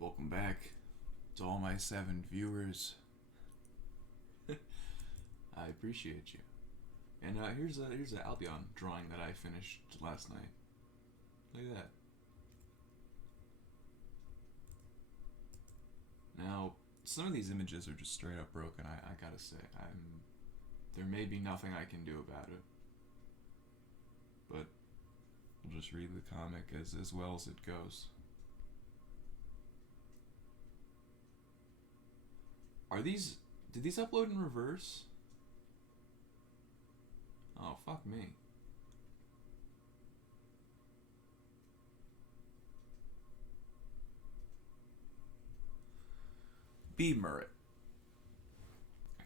Welcome back to all my 7 viewers. I appreciate you. And here's a Albion drawing that I finished last night. Look at that. Now, some of these images are just straight up broken. I gotta say, there may be nothing I can do about it, but we'll just read the comic as well as it goes. Did these upload in reverse? Oh, fuck me. B. Murrit.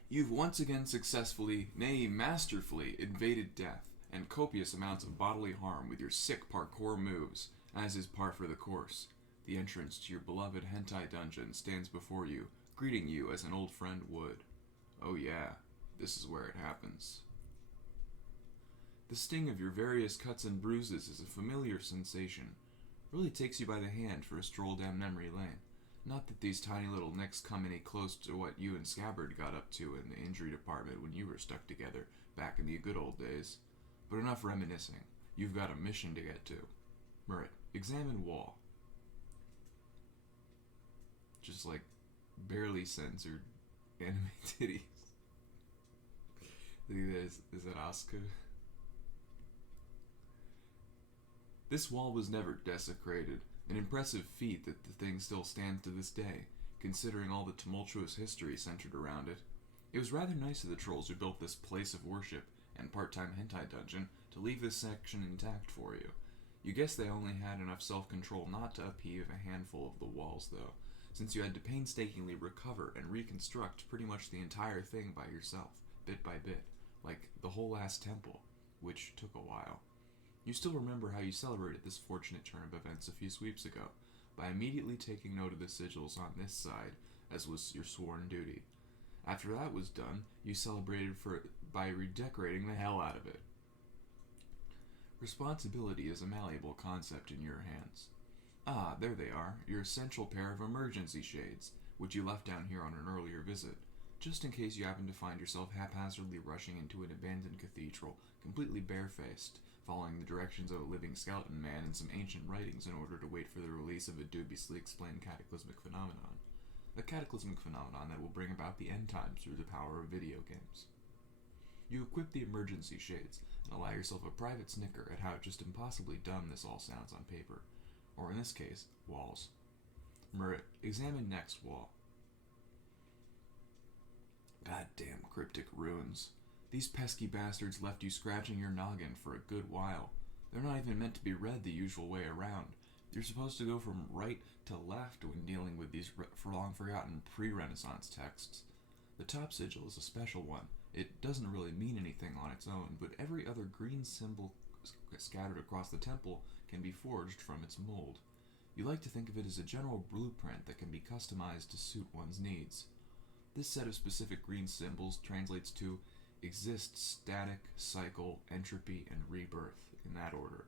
You've once again successfully, nay masterfully, invaded death and copious amounts of bodily harm with your sick parkour moves, as is par for the course. The entrance to your beloved hentai dungeon stands before you, greeting you as an old friend would. Oh yeah, this is where it happens. The sting of your various cuts and bruises is a familiar sensation. Really takes you by the hand for a stroll down memory lane. Not that these tiny little nicks come any close to what you and Scabbard got up to in the injury department when you were stuck together back in the good old days. But enough reminiscing. You've got a mission to get to. Murrit, examine wall. Just like barely censored anime titties. Look at this. Is that Asuka? This wall was never desecrated, an impressive feat that the thing still stands to this day, considering all the tumultuous history centered around it. It was rather nice of the trolls who built this place of worship and part-time hentai dungeon to leave this section intact for you. You guess they only had enough self-control not to upheave a handful of the walls, though, since you had to painstakingly recover and reconstruct pretty much the entire thing by yourself, bit by bit, like the whole last temple, which took a while. You still remember how you celebrated this fortunate turn of events a few sweeps ago, by immediately taking note of the sigils on this side, as was your sworn duty. After that was done, you celebrated by redecorating the hell out of it. Responsibility is a malleable concept in your hands. Ah, there they are, your essential pair of emergency shades, which you left down here on an earlier visit, just in case you happen to find yourself haphazardly rushing into an abandoned cathedral, completely barefaced, following the directions of a living skeleton man and some ancient writings in order to wait for the release of a dubiously explained cataclysmic phenomenon. A cataclysmic phenomenon that will bring about the end times through the power of video games. You equip the emergency shades and allow yourself a private snicker at how just impossibly dumb this all sounds on paper. Or in this case, walls. Murrit, examine next wall. Goddamn cryptic ruins. These pesky bastards left you scratching your noggin for a good while. They're not even meant to be read the usual way around. You're supposed to go from right to left when dealing with these long-forgotten pre-Renaissance texts. The top sigil is a special one. It doesn't really mean anything on its own, but every other green symbol scattered across the temple can be forged from its mold. You like to think of it as a general blueprint that can be customized to suit one's needs. This set of specific green symbols translates to exist, static, cycle, entropy, and rebirth, in that order.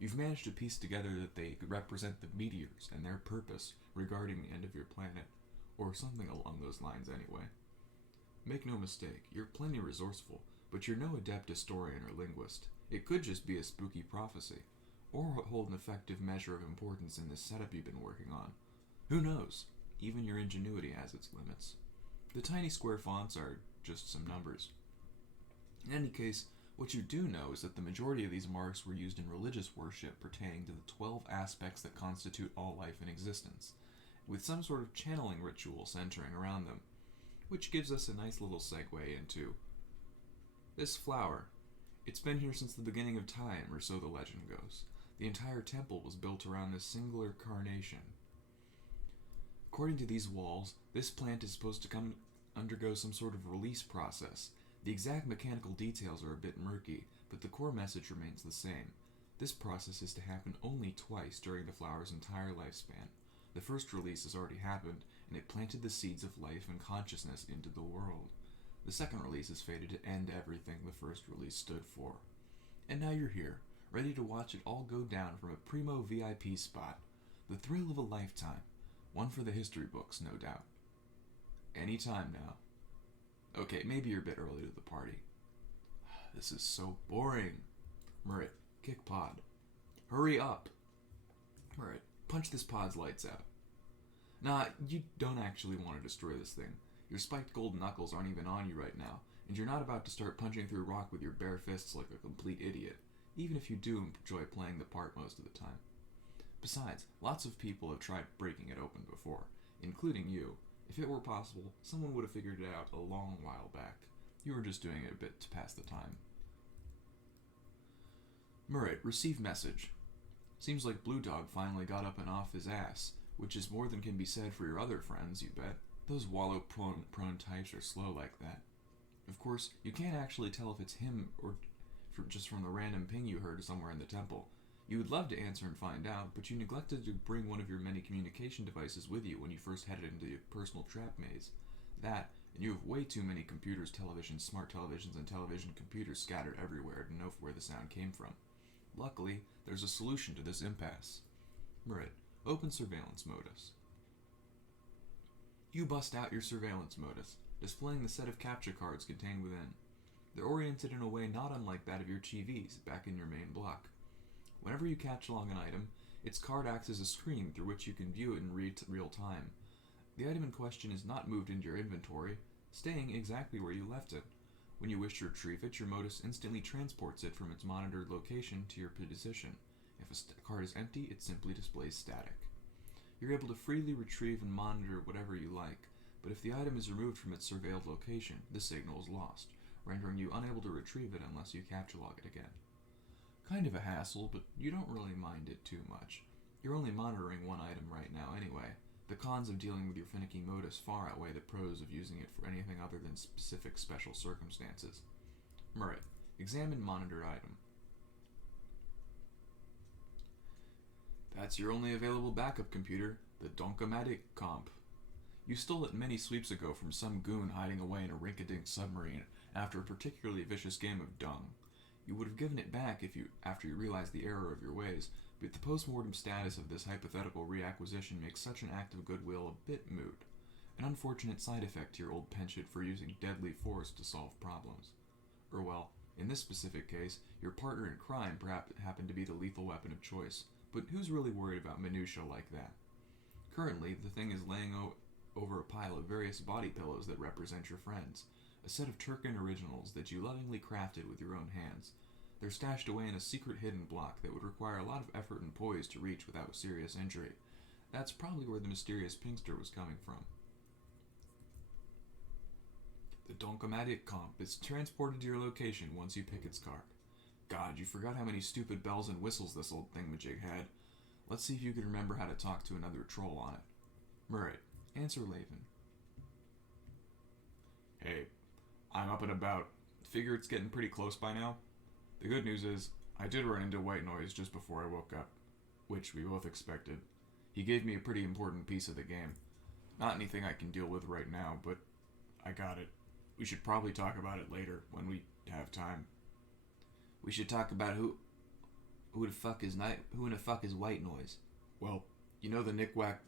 You've managed to piece together that they represent the meteors and their purpose regarding the end of your planet, or something along those lines anyway. Make no mistake, you're plenty resourceful, but you're no adept historian or linguist. It could just be a spooky prophecy, or hold an effective measure of importance in this setup you've been working on. Who knows? Even your ingenuity has its limits. The tiny square fonts are just some numbers. In any case, what you do know is that the majority of these marks were used in religious worship pertaining to the 12 aspects that constitute all life in existence, with some sort of channeling ritual centering around them, which gives us a nice little segue into this flower. It's been here since the beginning of time, or so the legend goes. The entire temple was built around this singular carnation. According to these walls, this plant is supposed to undergo some sort of release process. The exact mechanical details are a bit murky, but the core message remains the same. This process is to happen only twice during the flower's entire lifespan. The first release has already happened, and it planted the seeds of life and consciousness into the world. The second release is fated to end everything the first release stood for. And now you're here, ready to watch it all go down from a primo VIP spot. The thrill of a lifetime. One for the history books, no doubt. Any time now. Okay, maybe you're a bit early to the party. This is so boring. Murrit, kick pod. Hurry up. Murrit, punch this pod's lights out. Nah, you don't actually want to destroy this thing. Your spiked gold knuckles aren't even on you right now, and you're not about to start punching through rock with your bare fists like a complete idiot, even if you do enjoy playing the part most of the time. Besides, lots of people have tried breaking it open before, including you. If it were possible, someone would have figured it out a long while back. You were just doing it a bit to pass the time. Murrit, receive message. Seems like Blue Dog finally got up and off his ass, which is more than can be said for your other friends, you bet. Those wallow-prone types are slow like that. Of course, you can't actually tell if it's him or just from the random ping you heard somewhere in the temple. You would love to answer and find out, but you neglected to bring one of your many communication devices with you when you first headed into your personal trap maze. That, and you have way too many computers, televisions, smart televisions, and television computers scattered everywhere to know where the sound came from. Luckily, there's a solution to this impasse. Murrit, open surveillance modus. You bust out your surveillance modus, displaying the set of capture cards contained within. They're oriented in a way not unlike that of your TVs back in your main block. Whenever you catch along an item, its card acts as a screen through which you can view it in real time. The item in question is not moved into your inventory, staying exactly where you left it. When you wish to retrieve it, your modus instantly transports it from its monitored location to your position. If a card is empty, it simply displays static. You're able to freely retrieve and monitor whatever you like, but if the item is removed from its surveilled location, the signal is lost, rendering you unable to retrieve it unless you capture log it again. Kind of a hassle, but you don't really mind it too much. You're only monitoring one item right now anyway. The cons of dealing with your finicky modus far outweigh the pros of using it for anything other than specific special circumstances. Murrit, examine monitored item. That's your only available backup computer, the Donkomatic comp. You stole it many sweeps ago from some goon hiding away in a rink-a-dink submarine after a particularly vicious game of dung. You would have given it back after you realized the error of your ways, but the post-mortem status of this hypothetical reacquisition makes such an act of goodwill a bit moot, an unfortunate side effect to your old penchant for using deadly force to solve problems. Or well, in this specific case, your partner in crime perhaps happened to be the lethal weapon of choice, but who's really worried about minutiae like that? Currently, the thing is laying over a pile of various body pillows that represent your friends, a set of Turkin originals that you lovingly crafted with your own hands. They're stashed away in a secret hidden block that would require a lot of effort and poise to reach without serious injury. That's probably where the mysterious pingster was coming from. The Donkomatic comp is transported to your location once you pick its card. God, you forgot how many stupid bells and whistles this old thingamajig had. Let's see if you can remember how to talk to another troll on it. Murrit, answer Laven. Hey, I'm up and about. Figure it's getting pretty close by now. The good news is, I did run into White Noise just before I woke up, which we both expected. He gave me a pretty important piece of the game. Not anything I can deal with right now, but I got it. We should probably talk about it later, when we have time. We should talk about who in the fuck is White Noise? Well, you know the knick-knack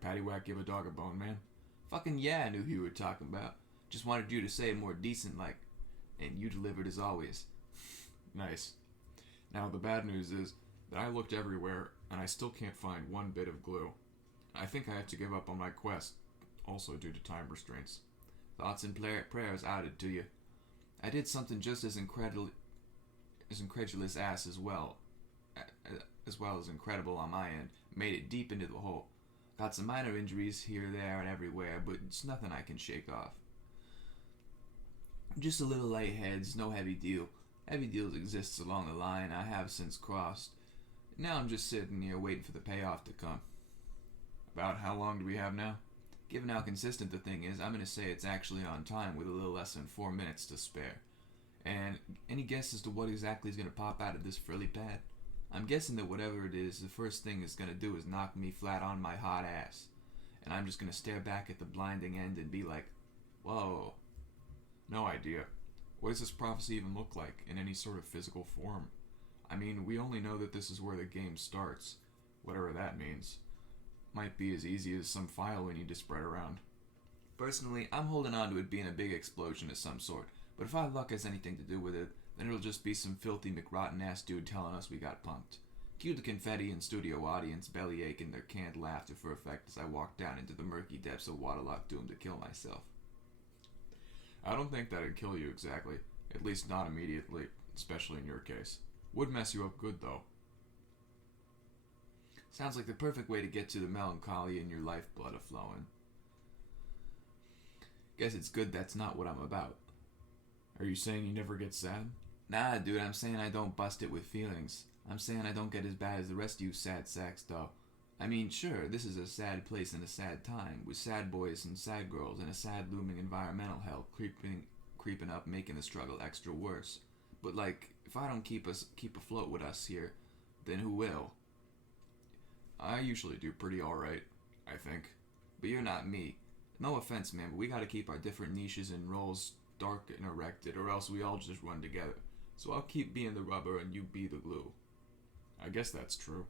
paddywhack give a dog a bone man? Fucking yeah, I knew who you were talking about. Just wanted you to say it more decent like, and you delivered as always. Nice. Now the bad news is that I looked everywhere and I still can't find one bit of glue. I think I have to give up on my quest, also due to time restraints. Thoughts and prayers outed to you. I did something just as incredulous as well as incredible on my end. Made it deep into the hole. Got some minor injuries here, there, and everywhere, but it's nothing I can shake off. Just a little lightheads, no heavy deal. Heavy deals exists along the line I have since crossed. Now I'm just sitting here waiting for the payoff to come. About how long do we have now? Given how consistent the thing is, I'm going to say it's actually on time with a little less than 4 minutes to spare. And any guess as to what exactly is going to pop out of this frilly pad? I'm guessing that whatever it is, the first thing it's going to do is knock me flat on my hot ass. And I'm just going to stare back at the blinding end and be like, whoa. No idea. What does this prophecy even look like in any sort of physical form? I mean, we only know that this is where the game starts, whatever that means. might be as easy as some file we need to spread around. Personally, I'm holding on to it being a big explosion of some sort, but if our luck has anything to do with it, then it'll just be some filthy McRotten-ass dude telling us we got punked. Cue the confetti and studio audience bellyaching their canned laughter for effect as I walk down into the murky depths of waterlogged doom to kill myself. I don't think that'd kill you exactly, at least not immediately, especially in your case. Would mess you up good, though. Sounds like the perfect way to get to the melancholy in your lifeblood a-flowing. Guess it's good that's not what I'm about. Are you saying you never get sad? Nah, dude, I'm saying I don't bust it with feelings. I'm saying I don't get as bad as the rest of you sad sacks, though. I mean, sure, this is a sad place and a sad time, with sad boys and sad girls and a sad looming environmental hell creeping up, making the struggle extra worse. But like, if I don't keep afloat with us here, then who will? I usually do pretty alright, I think. But you're not me. No offense, man, but we gotta keep our different niches and roles dark and erected, or else we all just run together. So I'll keep being the rubber and you be the glue. I guess that's true.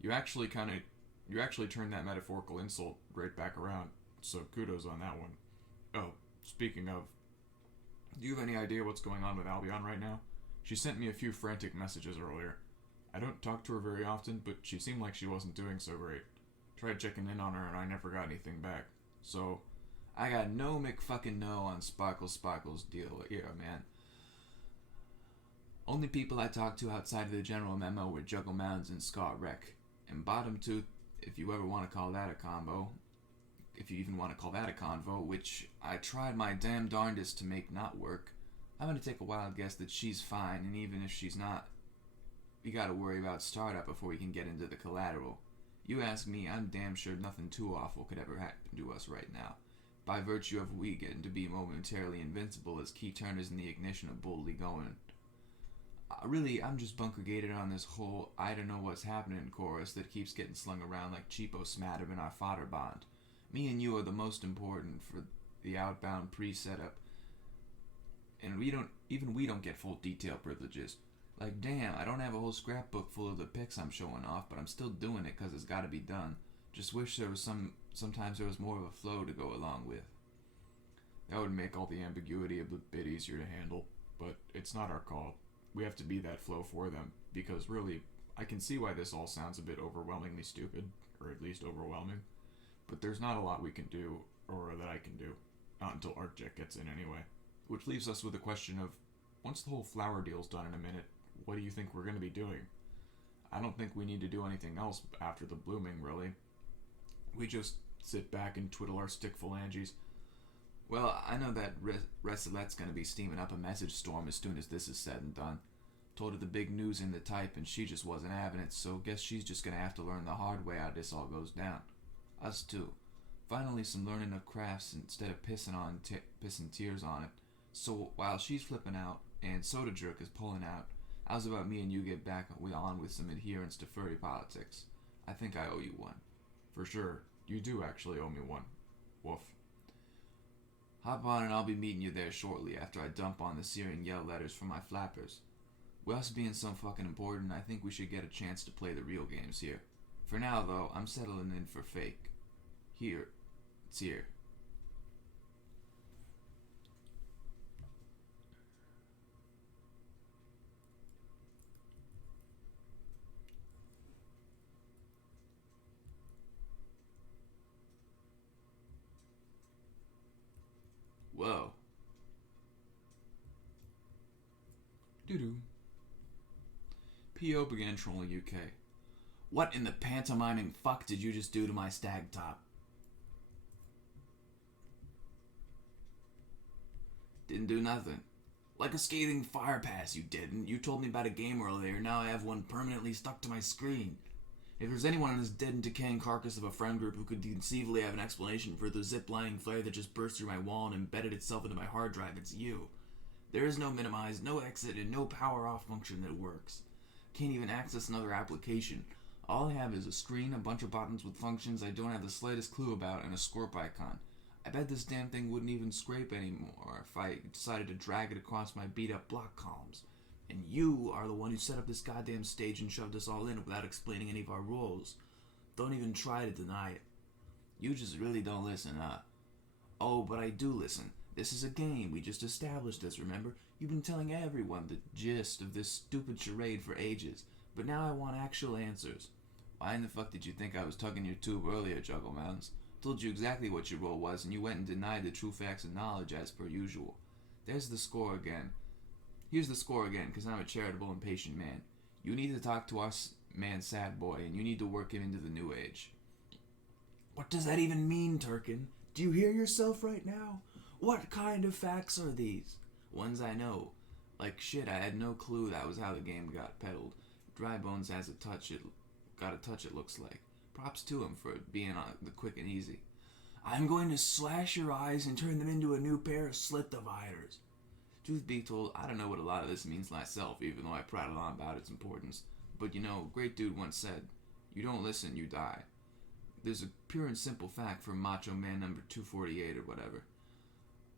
You actually turned that metaphorical insult right back around, so kudos on that one. Oh, speaking of, do you have any idea what's going on with Albion right now? She sent me a few frantic messages earlier. I don't talk to her very often, but she seemed like she wasn't doing so great. Tried checking in on her and I never got anything back. So, I got no McFucking-no on Sparkle's deal here, man. Only people I talked to outside of the general memo were Juggle Mounds and Scott Wreck. And Bottom Tooth, if you ever want to call that a combo, if you even want to call that a convo, which I tried my damn darndest to make not work, I'm going to take a wild guess that she's fine, and even if she's not, we got to worry about startup before we can get into the collateral. You ask me, I'm damn sure nothing too awful could ever happen to us right now, by virtue of we getting to be momentarily invincible as key turners in the ignition of boldly going. Really, I'm just bunker gated on this whole I don't know what's happening chorus that keeps getting slung around like cheapo smatter in our fodder bond. Me and you are the most important for the outbound pre-setup, and we don't get full detail privileges. Like, damn, I don't have a whole scrapbook full of the pics I'm showing off, but I'm still doing it because it's got to be done. Just wish there was sometimes there was more of a flow to go along with. That would make all the ambiguity a bit easier to handle, but it's not our call. We have to be that flow for them, because really, I can see why this all sounds a bit overwhelmingly stupid, or at least overwhelming, but there's not a lot we can do, or that I can do, not until Arcjec gets in anyway. Which leaves us with the question of, once the whole flower deal's done in a minute, what do you think we're going to be doing? I don't think we need to do anything else after the blooming, really. We just sit back and twiddle our stick phalanges. Well, I know that Resselette's going to be steaming up a message storm as soon as this is said and done. Told her the big news in the type and she just wasn't having it, so guess she's just going to have to learn the hard way how this all goes down. Us too. Finally some learning of crafts instead of pissing tears on it. So while she's flipping out and Soda Jerk is pulling out, how's about me and you get back on with some adherence to furry politics? I think I owe you one. For sure. You do actually owe me one. Woof. Hop on and I'll be meeting you there shortly after I dump on the Syrian yell letters from my flappers. With us being so fucking important, I think we should get a chance to play the real games here. For now, though, I'm settling in for fake. Here. It's here. Whoa. Doo-doo. P.O. began trolling UK. What in the pantomiming fuck did you just do to my stag top? Didn't do nothing. Like a scathing fire pass, you didn't. You told me about a game earlier, now I have one permanently stuck to my screen. If there's anyone on this dead and decaying carcass of a friend group who could conceivably have an explanation for the zip-lining flare that just burst through my wall and embedded itself into my hard drive, it's you. There is no minimize, no exit, and no power off function that works. Can't even access another application. All I have is a screen, a bunch of buttons with functions I don't have the slightest clue about, and a scorp icon. I bet this damn thing wouldn't even scrape anymore if I decided to drag it across my beat-up block columns. And you are the one who set up this goddamn stage and shoved us all in without explaining any of our roles. Don't even try to deny it. You just really don't listen, huh? Oh, but I do listen. This is a game. We just established this, remember? You've been telling everyone the gist of this stupid charade for ages, but now I want actual answers. Why in the fuck did you think I was tugging your tube earlier, Juggle Mounds? Told you exactly what your role was, and you went and denied the true facts and knowledge as per usual. There's the score again. Here's the score again, because I'm a charitable and patient man. You need to talk to us, man Sad Boy, and you need to work him into the new age. What does that even mean, Turkin? Do you hear yourself right now? What kind of facts are these? Ones I know. Like shit, I had no clue that was how the game got peddled. Dry Bones has got a touch it looks like. Props to him for being on the quick and easy. I'm going to slash your eyes and turn them into a new pair of slit dividers. Truth be told, I don't know what a lot of this means myself, even though I prattle on about its importance. But you know, great dude once said, you don't listen, you die. There's a pure and simple fact from Macho Man number 248 or whatever.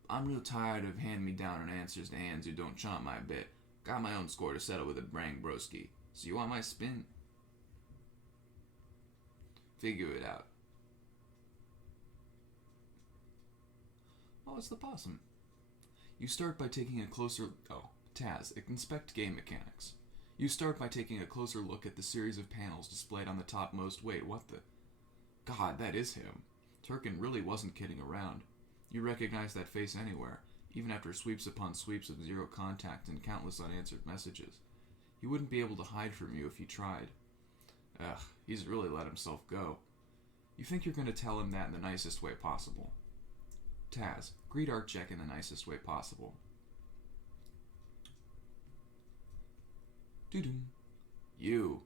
I'm real tired of hand-me-down answers to hands who don't chomp my bit. Got my own score to settle with a brang broski. So you want my spin? Figure it out. Oh, it's the possum. You start by taking a closer... Oh, Taz, inspect game mechanics. You start by taking a closer look at the series of panels displayed on the topmost... Wait, what the... God, that is him. Turkin really wasn't kidding around. You recognize that face anywhere, even after sweeps upon sweeps of zero contact and countless unanswered messages. He wouldn't be able to hide from you if he tried. Ugh, he's really let himself go. You think you're going to tell him that in the nicest way possible. Taz, greet Arcjec in the nicest way possible. Doo-doo. You.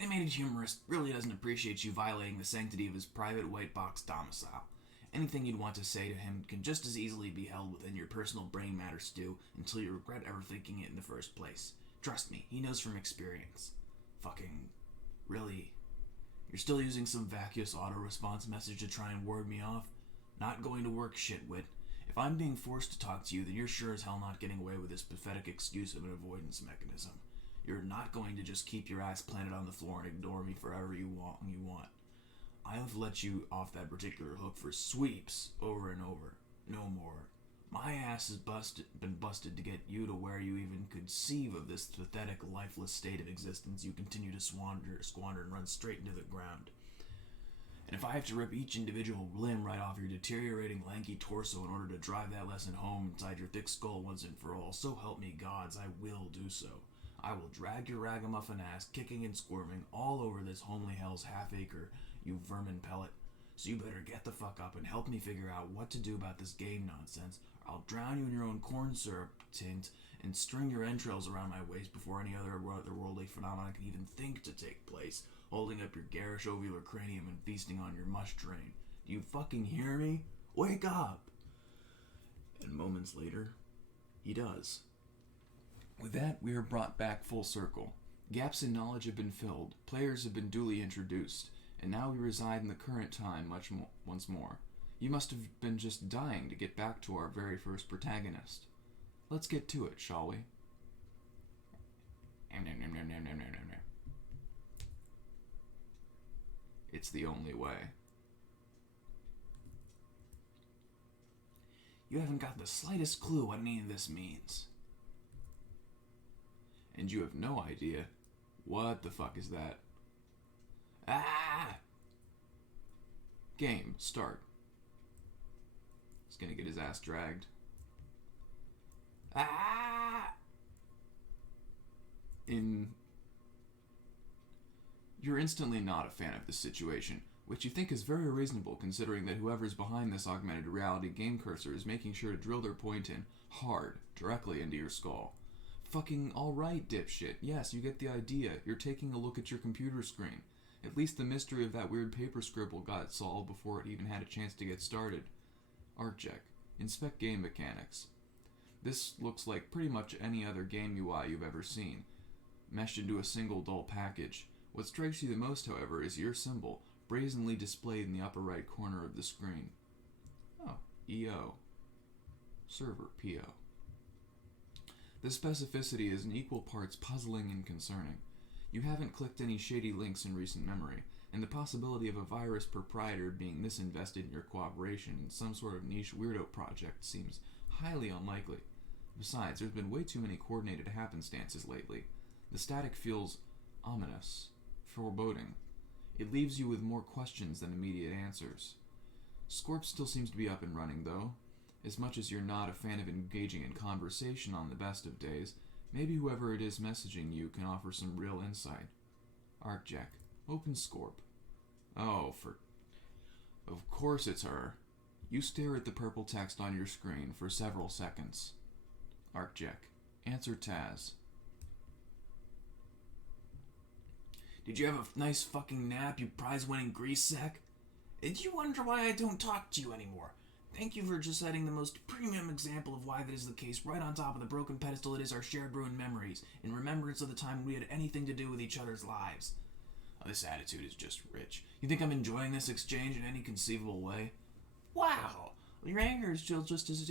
Animated humorist really doesn't appreciate you violating the sanctity of his private white box domicile. Anything you'd want to say to him can just as easily be held within your personal brain matter stew until you regret ever thinking it in the first place. Trust me, he knows from experience. Fucking... Really? You're still using some vacuous auto-response message to try and ward me off? Not going to work, shitwit. If I'm being forced to talk to you, then you're sure as hell not getting away with this pathetic excuse of an avoidance mechanism. You're not going to just keep your ass planted on the floor and ignore me forever you want. I have let you off that particular hook for sweeps over and over. No more. My ass has been busted to get you to where you even conceive of this pathetic, lifeless state of existence you continue to squander and run straight into the ground. And if I have to rip each individual limb right off your deteriorating, lanky torso in order to drive that lesson home inside your thick skull once and for all, so help me gods, I will do so. I will drag your ragamuffin ass, kicking and squirming, all over this homely hell's half-acre, you vermin pellet. So you better get the fuck up and help me figure out what to do about this game nonsense, or I'll drown you in your own corn syrup tint and string your entrails around my waist before any other otherworldly phenomenon can even think to take place, holding up your garish ovular cranium and feasting on your mush drain. Do you fucking hear me? Wake up! And moments later, he does. With that, we are brought back full circle. Gaps in knowledge have been filled, players have been duly introduced, and now we reside in the current time once more. You must have been just dying to get back to our very first protagonist. Let's get to it, shall we? It's the only way. You haven't got the slightest clue what any of this means. And you have no idea. What the fuck is that? Ah! Game, start. He's gonna get his ass dragged. Ah! You're instantly not a fan of this situation, which you think is very reasonable considering that whoever's behind this augmented reality game cursor is making sure to drill their point in hard, directly into your skull. Fucking alright, dipshit. Yes, you get the idea. You're taking a look at your computer screen. At least the mystery of that weird paper scribble got solved before it even had a chance to get started. Arcjec, inspect game mechanics. This looks like pretty much any other game UI you've ever seen, meshed into a single dull package. What strikes you the most, however, is your symbol, brazenly displayed in the upper right corner of the screen. Oh, EO. Server PO. The specificity is in equal parts puzzling and concerning. You haven't clicked any shady links in recent memory, and the possibility of a virus proprietor being misinvested in your cooperation in some sort of niche weirdo project seems highly unlikely. Besides, there's been way too many coordinated happenstances lately. The static feels ominous, foreboding. It leaves you with more questions than immediate answers. Scorp still seems to be up and running, though. As much as you're not a fan of engaging in conversation on the best of days, maybe whoever it is messaging you can offer some real insight. Arcjec, open Scorp. Oh, of course it's her. You stare at the purple text on your screen for several seconds. Arcjec, answer Taz. Did you have a nice fucking nap, you prize-winning grease sack? Did you wonder why I don't talk to you anymore? Thank you for just setting the most premium example of why that is the case right on top of the broken pedestal it is our shared ruined memories, in remembrance of the time we had anything to do with each other's lives. Oh, this attitude is just rich. You think I'm enjoying this exchange in any conceivable way? Wow! Your anger is still just as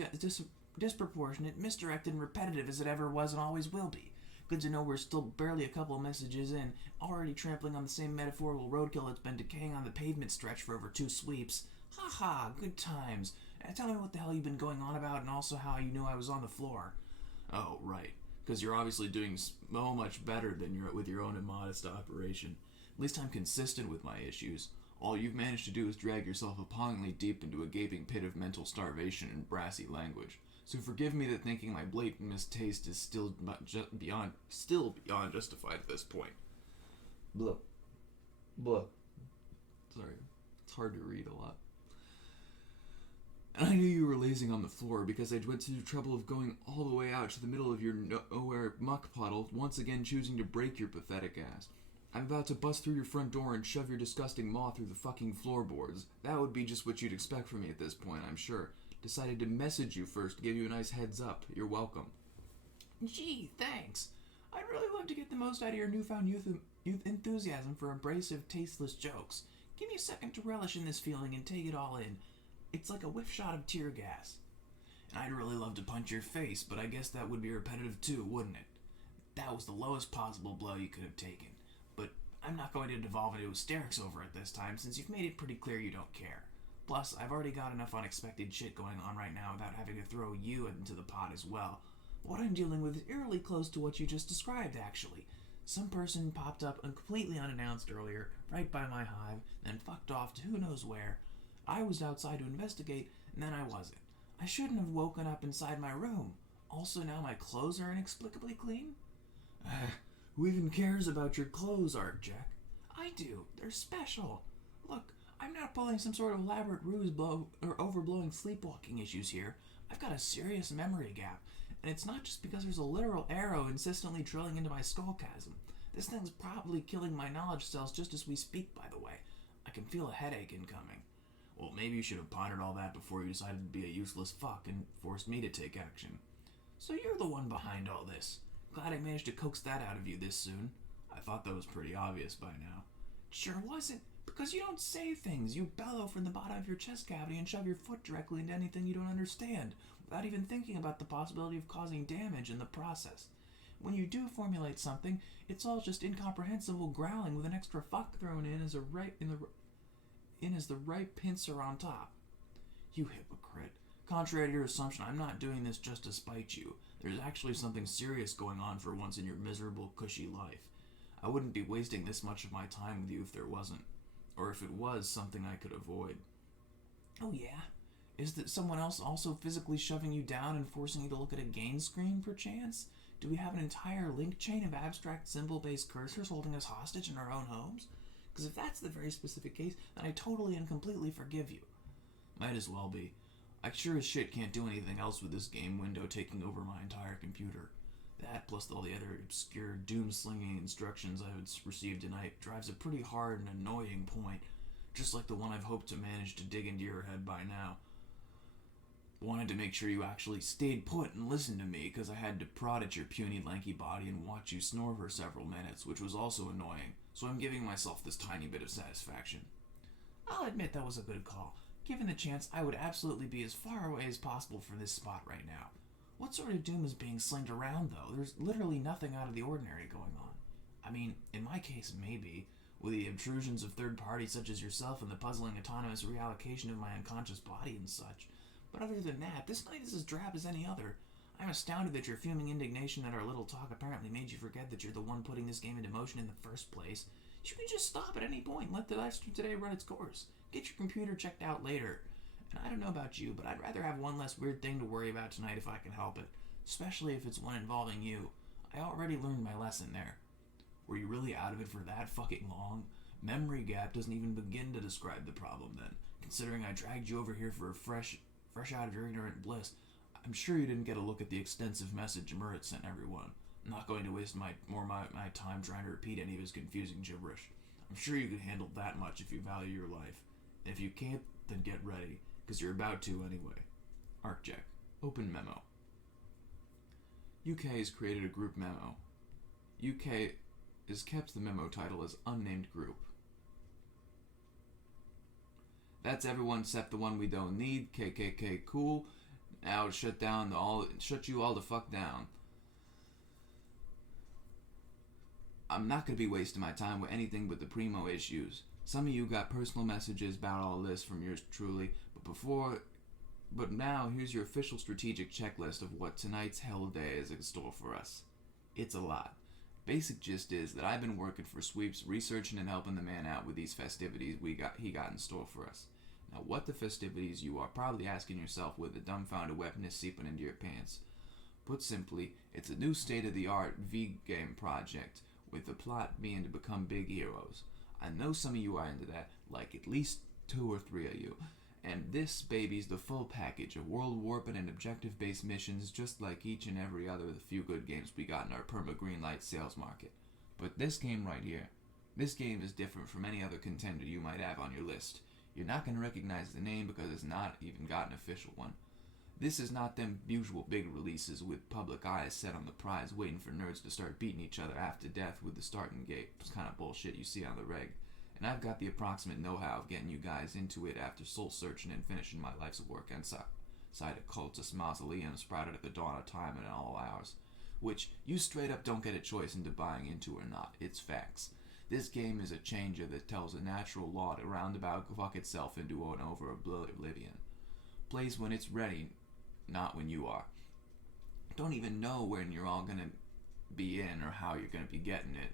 disproportionate, misdirected, and repetitive as it ever was and always will be. Good to know we're still barely a couple of messages in, already trampling on the same metaphorical roadkill that's been decaying on the pavement stretch for over 2 sweeps. Ha ha, good times. Tell me what the hell you've been going on about and also how you knew I was on the floor. Oh, right. Because you're obviously doing so much better than you're with your own immodest operation. At least I'm consistent with my issues. All you've managed to do is drag yourself appallingly deep into a gaping pit of mental starvation and brassy language. So forgive me that thinking my blatant mistaste is still beyond justified at this point. Blah. Blah. Sorry, it's hard to read a lot. And I knew you were lazing on the floor because I went to the trouble of going all the way out to the middle of your nowhere muck puddle, once again choosing to break your pathetic ass. I'm about to bust through your front door and shove your disgusting maw through the fucking floorboards. That would be just what you'd expect from me at this point, I'm sure. Decided to message you first to give you a nice heads up. You're welcome. Gee, thanks. I'd really love to get the most out of your newfound youth enthusiasm for abrasive, tasteless jokes. Give me a second to relish in this feeling and take it all in. It's like a whiff shot of tear gas. And I'd really love to punch your face, but I guess that would be repetitive too, wouldn't it? That was the lowest possible blow you could have taken. But I'm not going to devolve into hysterics over it this time, since you've made it pretty clear you don't care. Plus, I've already got enough unexpected shit going on right now without having to throw you into the pot as well. What I'm dealing with is eerily close to what you just described, actually. Some person popped up completely unannounced earlier, right by my hive, then fucked off to who knows where. I was outside to investigate, and then I wasn't. I shouldn't have woken up inside my room. Also, now my clothes are inexplicably clean? Who even cares about your clothes, Arcjec? I do. They're special. Look, I'm not pulling some sort of elaborate ruse or overblowing sleepwalking issues here. I've got a serious memory gap, and it's not just because there's a literal arrow insistently drilling into my skull chasm. This thing's probably killing my knowledge cells just as we speak, by the way. I can feel a headache incoming. Well, maybe you should have pondered all that before you decided to be a useless fuck and forced me to take action. So you're the one behind all this. Glad I managed to coax that out of you this soon. I thought that was pretty obvious by now. Sure wasn't. Because you don't say things. You bellow from the bottom of your chest cavity and shove your foot directly into anything you don't understand, without even thinking about the possibility of causing damage in the process. When you do formulate something, it's all just incomprehensible growling with an extra fuck thrown in as the right pincer on top. You hypocrite. Contrary to your assumption, I'm not doing this just to spite you. There's actually something serious going on for once in your miserable, cushy life. I wouldn't be wasting this much of my time with you if there wasn't. Or if it was something I could avoid. Oh yeah? Is that someone else also physically shoving you down and forcing you to look at a gain screen, perchance? Do we have an entire link chain of abstract symbol-based cursors holding us hostage in our own homes? Because if that's the very specific case, then I totally and completely forgive you. Might as well be. I sure as shit can't do anything else with this game window taking over my entire computer. That, plus all the other obscure, doom-slinging instructions I've received tonight, drives a pretty hard and annoying point, just like the one I've hoped to manage to dig into your head by now. Wanted to make sure you actually stayed put and listened to me, because I had to prod at your puny, lanky body and watch you snore for several minutes, which was also annoying, so I'm giving myself this tiny bit of satisfaction. I'll admit that was a good call. Given the chance, I would absolutely be as far away as possible from this spot right now. What sort of doom is being slinged around, though? There's literally nothing out of the ordinary going on. I I mean, in my case, maybe, with the intrusions of third parties such as yourself and the puzzling autonomous reallocation of my unconscious body and such. But other than that, this night is as drab as any other. I'm astounded that your fuming indignation at our little talk apparently made you forget that you're the one putting this game into motion in the first place. You can just stop at any point and let the live stream today run its course. Get your computer checked out later. And I don't know about you, but I'd rather have one less weird thing to worry about tonight if I can help it. Especially if it's one involving you. I already learned my lesson there. Were you really out of it for that fucking long? Memory gap doesn't even begin to describe the problem then. Considering I dragged you over here for a fresh out of your ignorant bliss, I'm sure you didn't get a look at the extensive message Murrit sent everyone. I'm not going to waste my time trying to repeat any of his confusing gibberish. I'm sure you could handle that much if you value your life. And if you can't, then get ready, because you're about to anyway. Arcjec. Open memo. UK has created a group memo. UK has kept the memo title as unnamed group. That's everyone except the one we don't need. KKK cool. Now shut you all the fuck down. I'm not gonna be wasting my time with anything but the primo issues. Some of you got personal messages about all this from yours truly, but now here's your official strategic checklist of what tonight's hell day is in store for us. It's a lot. Basic gist is that I've been working for Sweeps, researching and helping the man out with these festivities he got in store for us. Now, what the festivities, you are probably asking yourself with a dumbfounded wetness seeping into your pants. Put simply, it's a new state-of-the-art V-game project, with the plot being to become big heroes. I know some of you are into that, like at least 2 or 3 of you. And this baby's the full package of world warping and objective-based missions, just like each and every other of the few good games we got in our perma greenlight sales market. But this game right here, this game is different from any other contender you might have on your list. You're not going to recognize the name because it's not even got an official one. This is not them usual big releases with public eyes set on the prize waiting for nerds to start beating each other after death with the starting gate. It's kind of bullshit you see on the reg. And I've got the approximate know-how of getting you guys into it after soul-searching and finishing my life's work inside a cultist mausoleum sprouted at the dawn of time and in all hours. Which you straight up don't get a choice into buying into or not. It's facts. This game is a changer that tells a natural law to roundabout fuck itself into an over oblivion. Plays when it's ready, not when you are. Don't even know when you're all gonna be in or how you're gonna be getting it.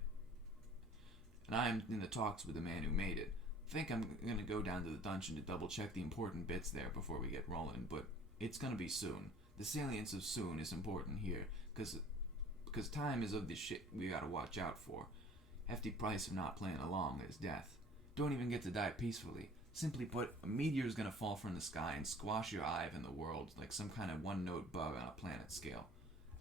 And I'm in the talks with the man who made it. Think I'm gonna go down to the dungeon to double check the important bits there before we get rolling, but it's gonna be soon. The salience of soon is important here, because time is of the shit we gotta watch out for. Hefty price of not playing along is death. Don't even get to die peacefully. Simply put, a meteor is gonna fall from the sky and squash your eye in the world like some kind of one-note bug on a planet scale.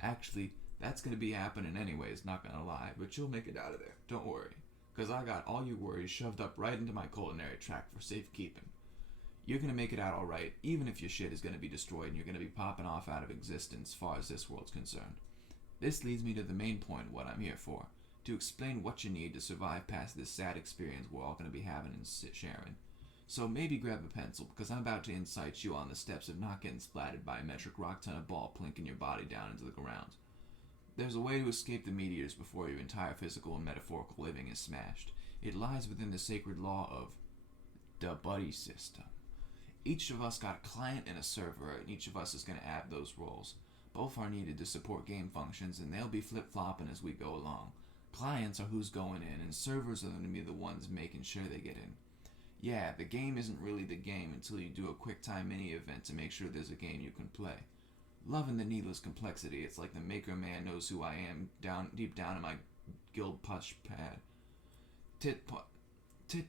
Actually, that's gonna be happening anyways, not gonna lie, but you'll make it out of there. Don't worry. Because I got all your worries shoved up right into my culinary tract for safekeeping. You're going to make it out alright, even if your shit is going to be destroyed and you're going to be popping off out of existence as far as this world's concerned. This leads me to the main point of what I'm here for, to explain what you need to survive past this sad experience we're all going to be having and sharing. So maybe grab a pencil, because I'm about to incite you on the steps of not getting splattered by a metric rock ton of ball plinking your body down into the ground. There's a way to escape the meteors before your entire physical and metaphorical living is smashed. It lies within the sacred law of the buddy system. Each of us got a client and a server, and each of us is going to have those roles. Both are needed to support game functions, and they'll be flip-flopping as we go along. Clients are who's going in, and servers are going to be the ones making sure they get in. Yeah, the game isn't really the game until you do a quick-time mini-event to make sure there's a game you can play. Loving the needless complexity, it's like the maker man knows who I am deep down in my guild punch pad. Tit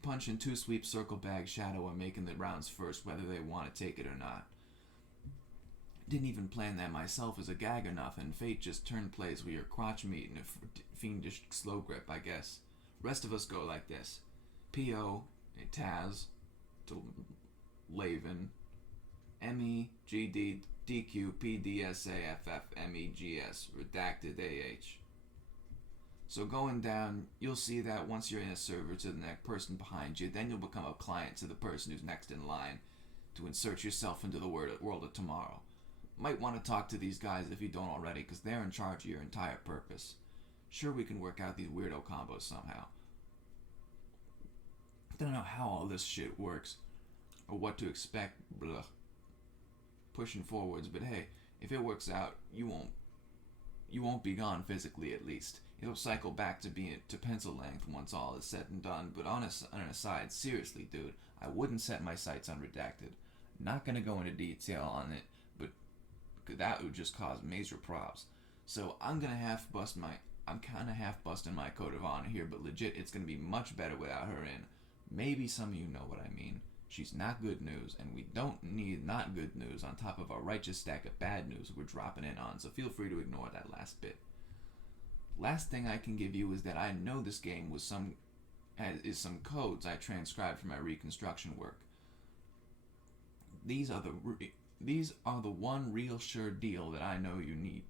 punch and 2 sweep circle bag shadow are making the rounds first whether they want to take it or not. Didn't even plan that myself as a gag or nothing. Fate just turned plays with your crotch meat and a fiendish slow grip, I guess. Rest of us go like this. P.O. Taz, Laven, M.E. G.D. DQ, PDSA, FF, MEGS, redacted AH. So going down, you'll see that once you're in a server to the next person behind you, then you'll become a client to the person who's next in line to insert yourself into the world of tomorrow. Might want to talk to these guys if you don't already, because they're in charge of your entire purpose. Sure, we can work out these weirdo combos somehow. I don't know how all this shit works, or what to expect, blah, pushing forwards, but hey, if it works out, you won't be gone physically at least. It'll cycle back to pencil length once all is said and done, but on an aside, seriously, dude, I wouldn't set my sights on redacted. Not gonna go into detail on it, but that would just cause major props. So I'm kinda half busting my code of honor here, but legit, it's gonna be much better without her in. Maybe some of you know what I mean. She's not good news, and we don't need not good news on top of a righteous stack of bad news we're dropping in on, so feel free to ignore that last bit. Last thing I can give you is that I know this game is some codes I transcribed from my reconstruction work. These are the one real sure deal that I know you need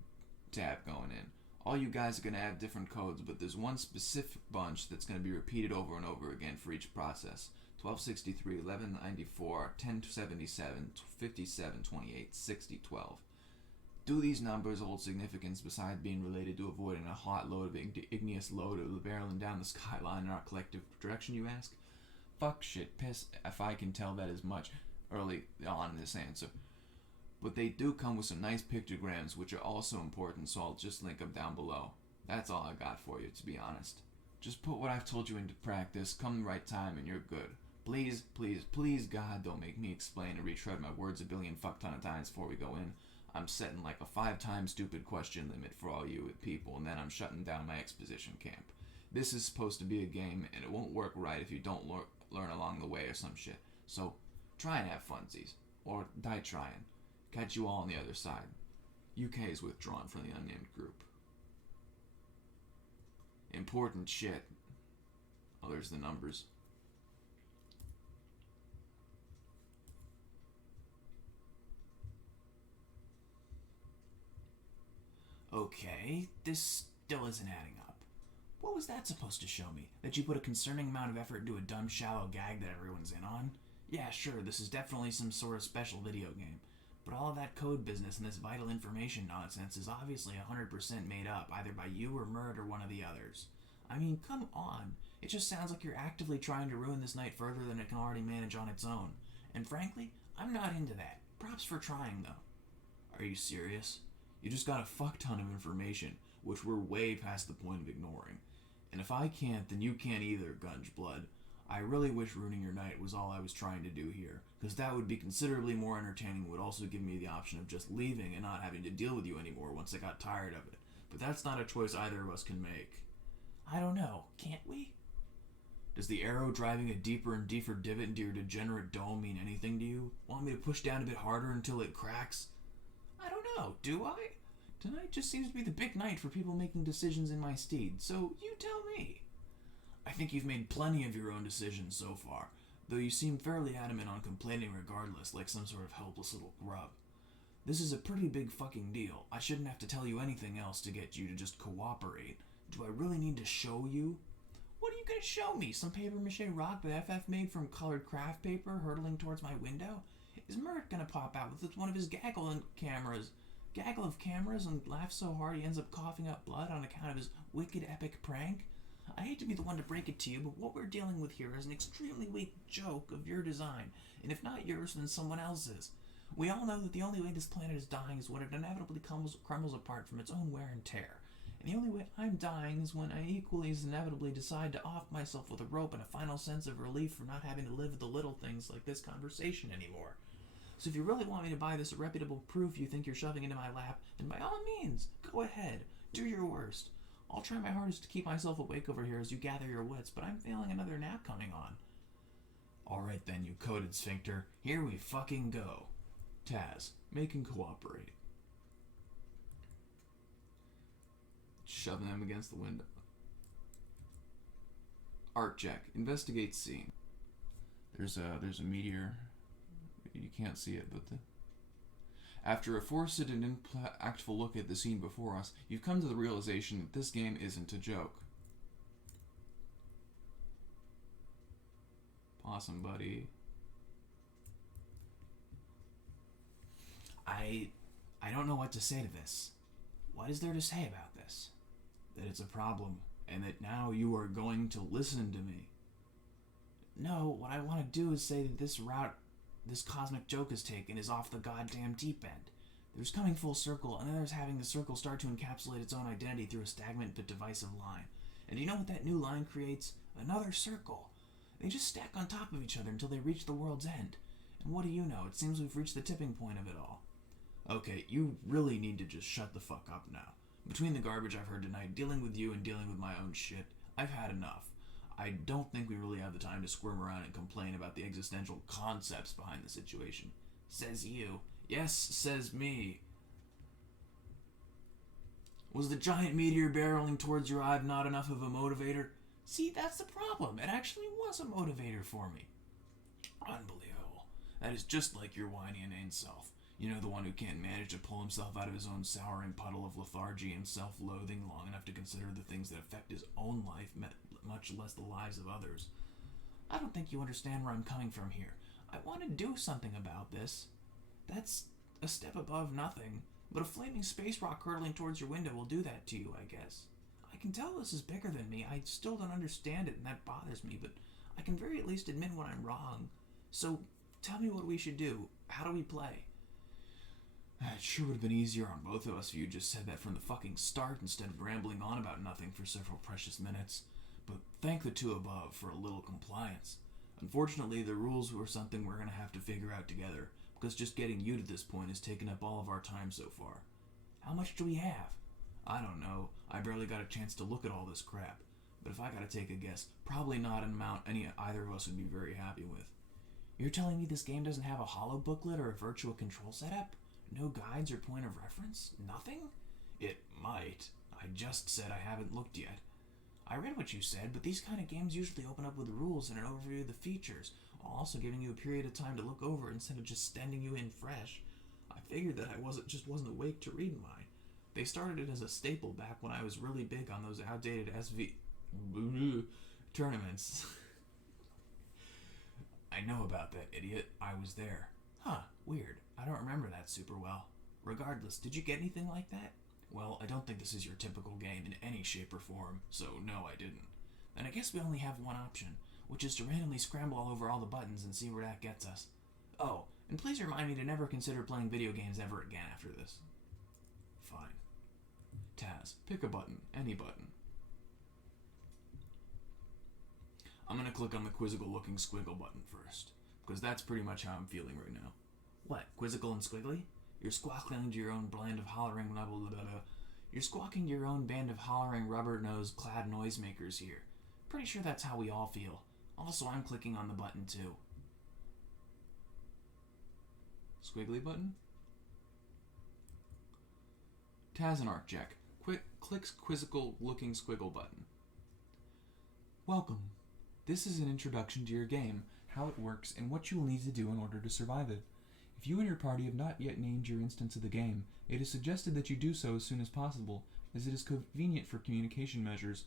to have going in. All you guys are going to have different codes, but there's one specific bunch that's going to be repeated over and over again for each process. 1263, 1194, 1077, 57, 28, 60, 12. Do these numbers hold significance besides being related to avoiding a hot load of igneous load barreling down the skyline in our collective direction, you ask? Fuck shit, piss if I can tell that as much early on in this answer. But they do come with some nice pictograms, which are also important, so I'll just link them down below. That's all I got for you, to be honest. Just put what I've told you into practice, come the right time, and you're good. Please, please, please, God, don't make me explain and retread my words a billion fuck ton of times before we go in. I'm setting like a 5-time stupid question limit for all you people, and then I'm shutting down my exposition camp. This is supposed to be a game, and it won't work right if you don't learn along the way or some shit. So, try and have funsies. Or die trying. Catch you all on the other side. UK is withdrawn from the unnamed group. Important shit. Oh, there's the numbers. Okay, this still isn't adding up. What was that supposed to show me? That you put a concerning amount of effort into a dumb, shallow gag that everyone's in on? Yeah, sure, this is definitely some sort of special video game. But all of that code business and this vital information nonsense is obviously 100% made up, either by you or Murrit or one of the others. I mean, come on. It just sounds like you're actively trying to ruin this night further than it can already manage on its own. And frankly, I'm not into that. Props for trying, though. Are you serious? You just got a fuck ton of information, which we're way past the point of ignoring. And if I can't, then you can't either, Gunge Blood. I really wish ruining your night was all I was trying to do here, because that would be considerably more entertaining and would also give me the option of just leaving and not having to deal with you anymore once I got tired of it. But that's not a choice either of us can make. I don't know, can't we? Does the arrow driving a deeper and deeper divot into your degenerate dome mean anything to you? Want me to push down a bit harder until it cracks? I don't know, do I? Tonight just seems to be the big night for people making decisions in my stead, so you tell me. I think you've made plenty of your own decisions so far, though you seem fairly adamant on complaining regardless, like some sort of helpless little grub. This is a pretty big fucking deal. I shouldn't have to tell you anything else to get you to just cooperate. Do I really need to show you? What are you gonna show me? Some papier-mâché rock that FF made from colored craft paper hurtling towards my window? Is Murrit gonna pop out with one of his gaggle of cameras and laugh so hard he ends up coughing up blood on account of his wicked epic prank? I hate to be the one to break it to you, but what we're dealing with here is an extremely weak joke of your design, and if not yours, then someone else's. We all know that the only way this planet is dying is when it inevitably crumbles apart from its own wear and tear. And the only way I'm dying is when I equally as inevitably decide to off myself with a rope and a final sense of relief for not having to live with the little things like this conversation anymore. So if you really want me to buy this irreputable proof you think you're shoving into my lap, then by all means, go ahead. Do your worst. I'll try my hardest to keep myself awake over here as you gather your wits, but I'm feeling another nap coming on. Alright then, you coded sphincter. Here we fucking go. Taz, make him cooperate. Shoving him against the window. Arcjec, investigate scene. There's a meteor. You can't see it, but After a forced and impactful look at the scene before us, you've come to the realization that this game isn't a joke. Possum buddy. I don't know what to say to this. What is there to say about this? that it's a problem, and that now you are going to listen to me. No, what I want to do is say that this route this cosmic joke has taken is off the goddamn deep end. There's coming full circle, and then there's having the circle start to encapsulate its own identity through a stagnant but divisive line. And do you know what that new line creates? Another circle. They just stack on top of each other until they reach the world's end. And what do you know? It seems we've reached the tipping point of it all. Okay, you really need to just shut the fuck up now. Between the garbage I've heard tonight, dealing with you and dealing with my own shit, I've had enough. I don't think we really have the time to squirm around and complain about the existential concepts behind the situation. Says you. Yes, says me. Was the giant meteor barreling towards your eye not enough of a motivator? See, that's the problem. It actually was a motivator for me. Unbelievable. That is just like your whiny inane self. You know, the one who can't manage to pull himself out of his own souring puddle of lethargy and self-loathing long enough to consider the things that affect his own life, much less the lives of others. I don't think you understand where I'm coming from here. I want to do something about this. That's a step above nothing, but a flaming space rock hurtling towards your window will do that to you, I guess. I can tell this is bigger than me. I still don't understand it, and that bothers me, but I can very at least admit when I'm wrong. So, tell me what we should do. How do we play? It sure would have been easier on both of us if you just said that from the fucking start instead of rambling on about nothing for several precious minutes. But thank the two above for a little compliance. Unfortunately, the rules were something we're going to have to figure out together, because just getting you to this point has taken up all of our time so far. How much do we have? I don't know. I barely got a chance to look at all this crap. But if I gotta take a guess, probably not an amount either of us would be very happy with. You're telling me this game doesn't have a holo booklet or a virtual control setup? No guides or point of reference? Nothing? It might. I just said I haven't looked yet. I read what you said, but these kind of games usually open up with rules and an overview of the features, while also giving you a period of time to look over instead of just sending you in fresh. I figured that I wasn't awake to read mine. They started it as a staple back when I was really big on those outdated SV tournaments. I know about that, idiot. I was there. Huh, weird. I don't remember that super well. Regardless, did you get anything like that? Well, I don't think this is your typical game in any shape or form, so no, I didn't. Then I guess we only have one option, which is to randomly scramble all over all the buttons and see where that gets us. Oh, and please remind me to never consider playing video games ever again after this. Fine. Taz, pick a button. Any button. I'm gonna click on the quizzical looking squiggle button first, because that's pretty much how I'm feeling right now. What, quizzical and squiggly? You're squawking to your own band of hollering blah blah blah blah. You're squawking to your own band of hollering rubber-nosed clad noisemakers here. Pretty sure that's how we all feel. Also, I'm clicking on the button too. Squiggly button? Taz and Arcjec. Clicks quizzical looking squiggle button. Welcome. This is an introduction to your game, how it works, and what you will need to do in order to survive it. If you and your party have not yet named your instance of the game, it is suggested that you do so as soon as possible, as it is convenient for communication measures.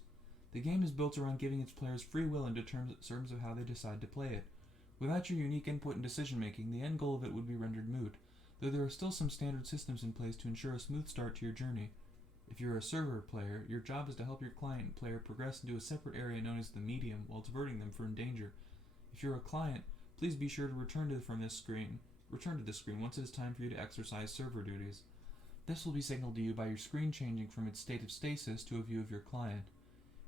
The game is built around giving its players free will in terms of how they decide to play it. Without your unique input and decision-making, the end goal of it would be rendered moot, though there are still some standard systems in place to ensure a smooth start to your journey. If you're a server player, your job is to help your client player progress into a separate area known as the medium while diverting them from danger. If you're a client, please be sure to return to this screen once it is time for you to exercise server duties. This will be signaled to you by your screen changing from its state of stasis to a view of your client.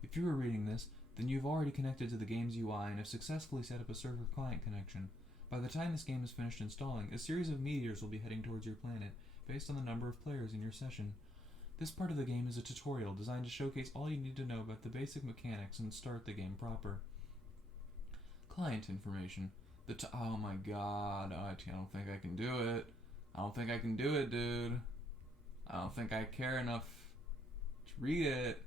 If you are reading this, then you've already connected to the game's UI and have successfully set up a server-client connection. By the time this game is finished installing, a series of meteors will be heading towards your planet, based on the number of players in your session. This part of the game is a tutorial designed to showcase all you need to know about the basic mechanics and start the game proper. Client information. Oh my god, I don't think I can do it. I don't think I can do it, dude. I don't think I care enough to read it.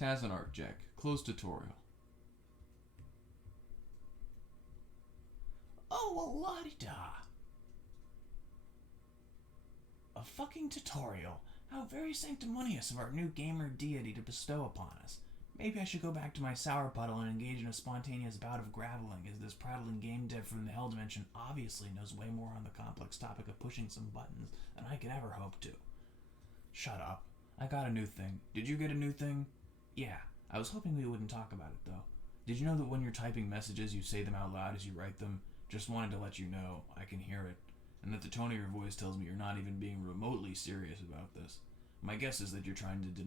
Taz and Arcjec. Close tutorial. Oh, well, la-di-da. A fucking tutorial. How very sanctimonious of our new gamer deity to bestow upon us. Maybe I should go back to my sour puddle and engage in a spontaneous bout of graveling, as this prattling game dev from the Hell Dimension obviously knows way more on the complex topic of pushing some buttons than I could ever hope to. Shut up. I got a new thing. Did you get a new thing? Yeah, I was hoping we wouldn't talk about it, though. Did you know that when you're typing messages, you say them out loud as you write them? Just wanted to let you know. I can hear it. And that the tone of your voice tells me you're not even being remotely serious about this. My guess is that you're trying to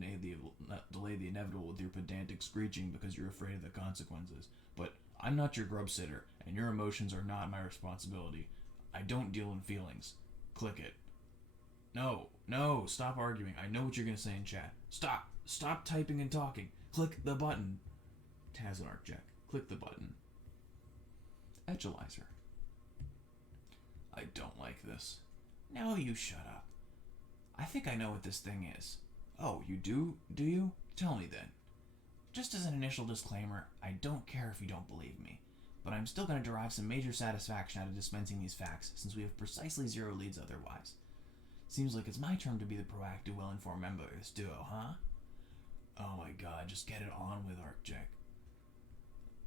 delay the inevitable with your pedantic screeching because you're afraid of the consequences. But I'm not your grub sitter, and your emotions are not my responsibility. I don't deal in feelings. Click it. No, stop arguing. I know what you're going to say in chat. Stop typing and talking. Click the button. Taz and Arcjec. Click the button. Edgelizer. I don't like this. No, you shut up. I think I know what this thing is. Oh, you do? Do you? Tell me then. Just as an initial disclaimer, I don't care if you don't believe me, but I'm still going to derive some major satisfaction out of dispensing these facts, since we have precisely zero leads otherwise. Seems like it's my turn to be the proactive, well-informed member of this duo, huh? Oh my god, just get it on with, Arcjec.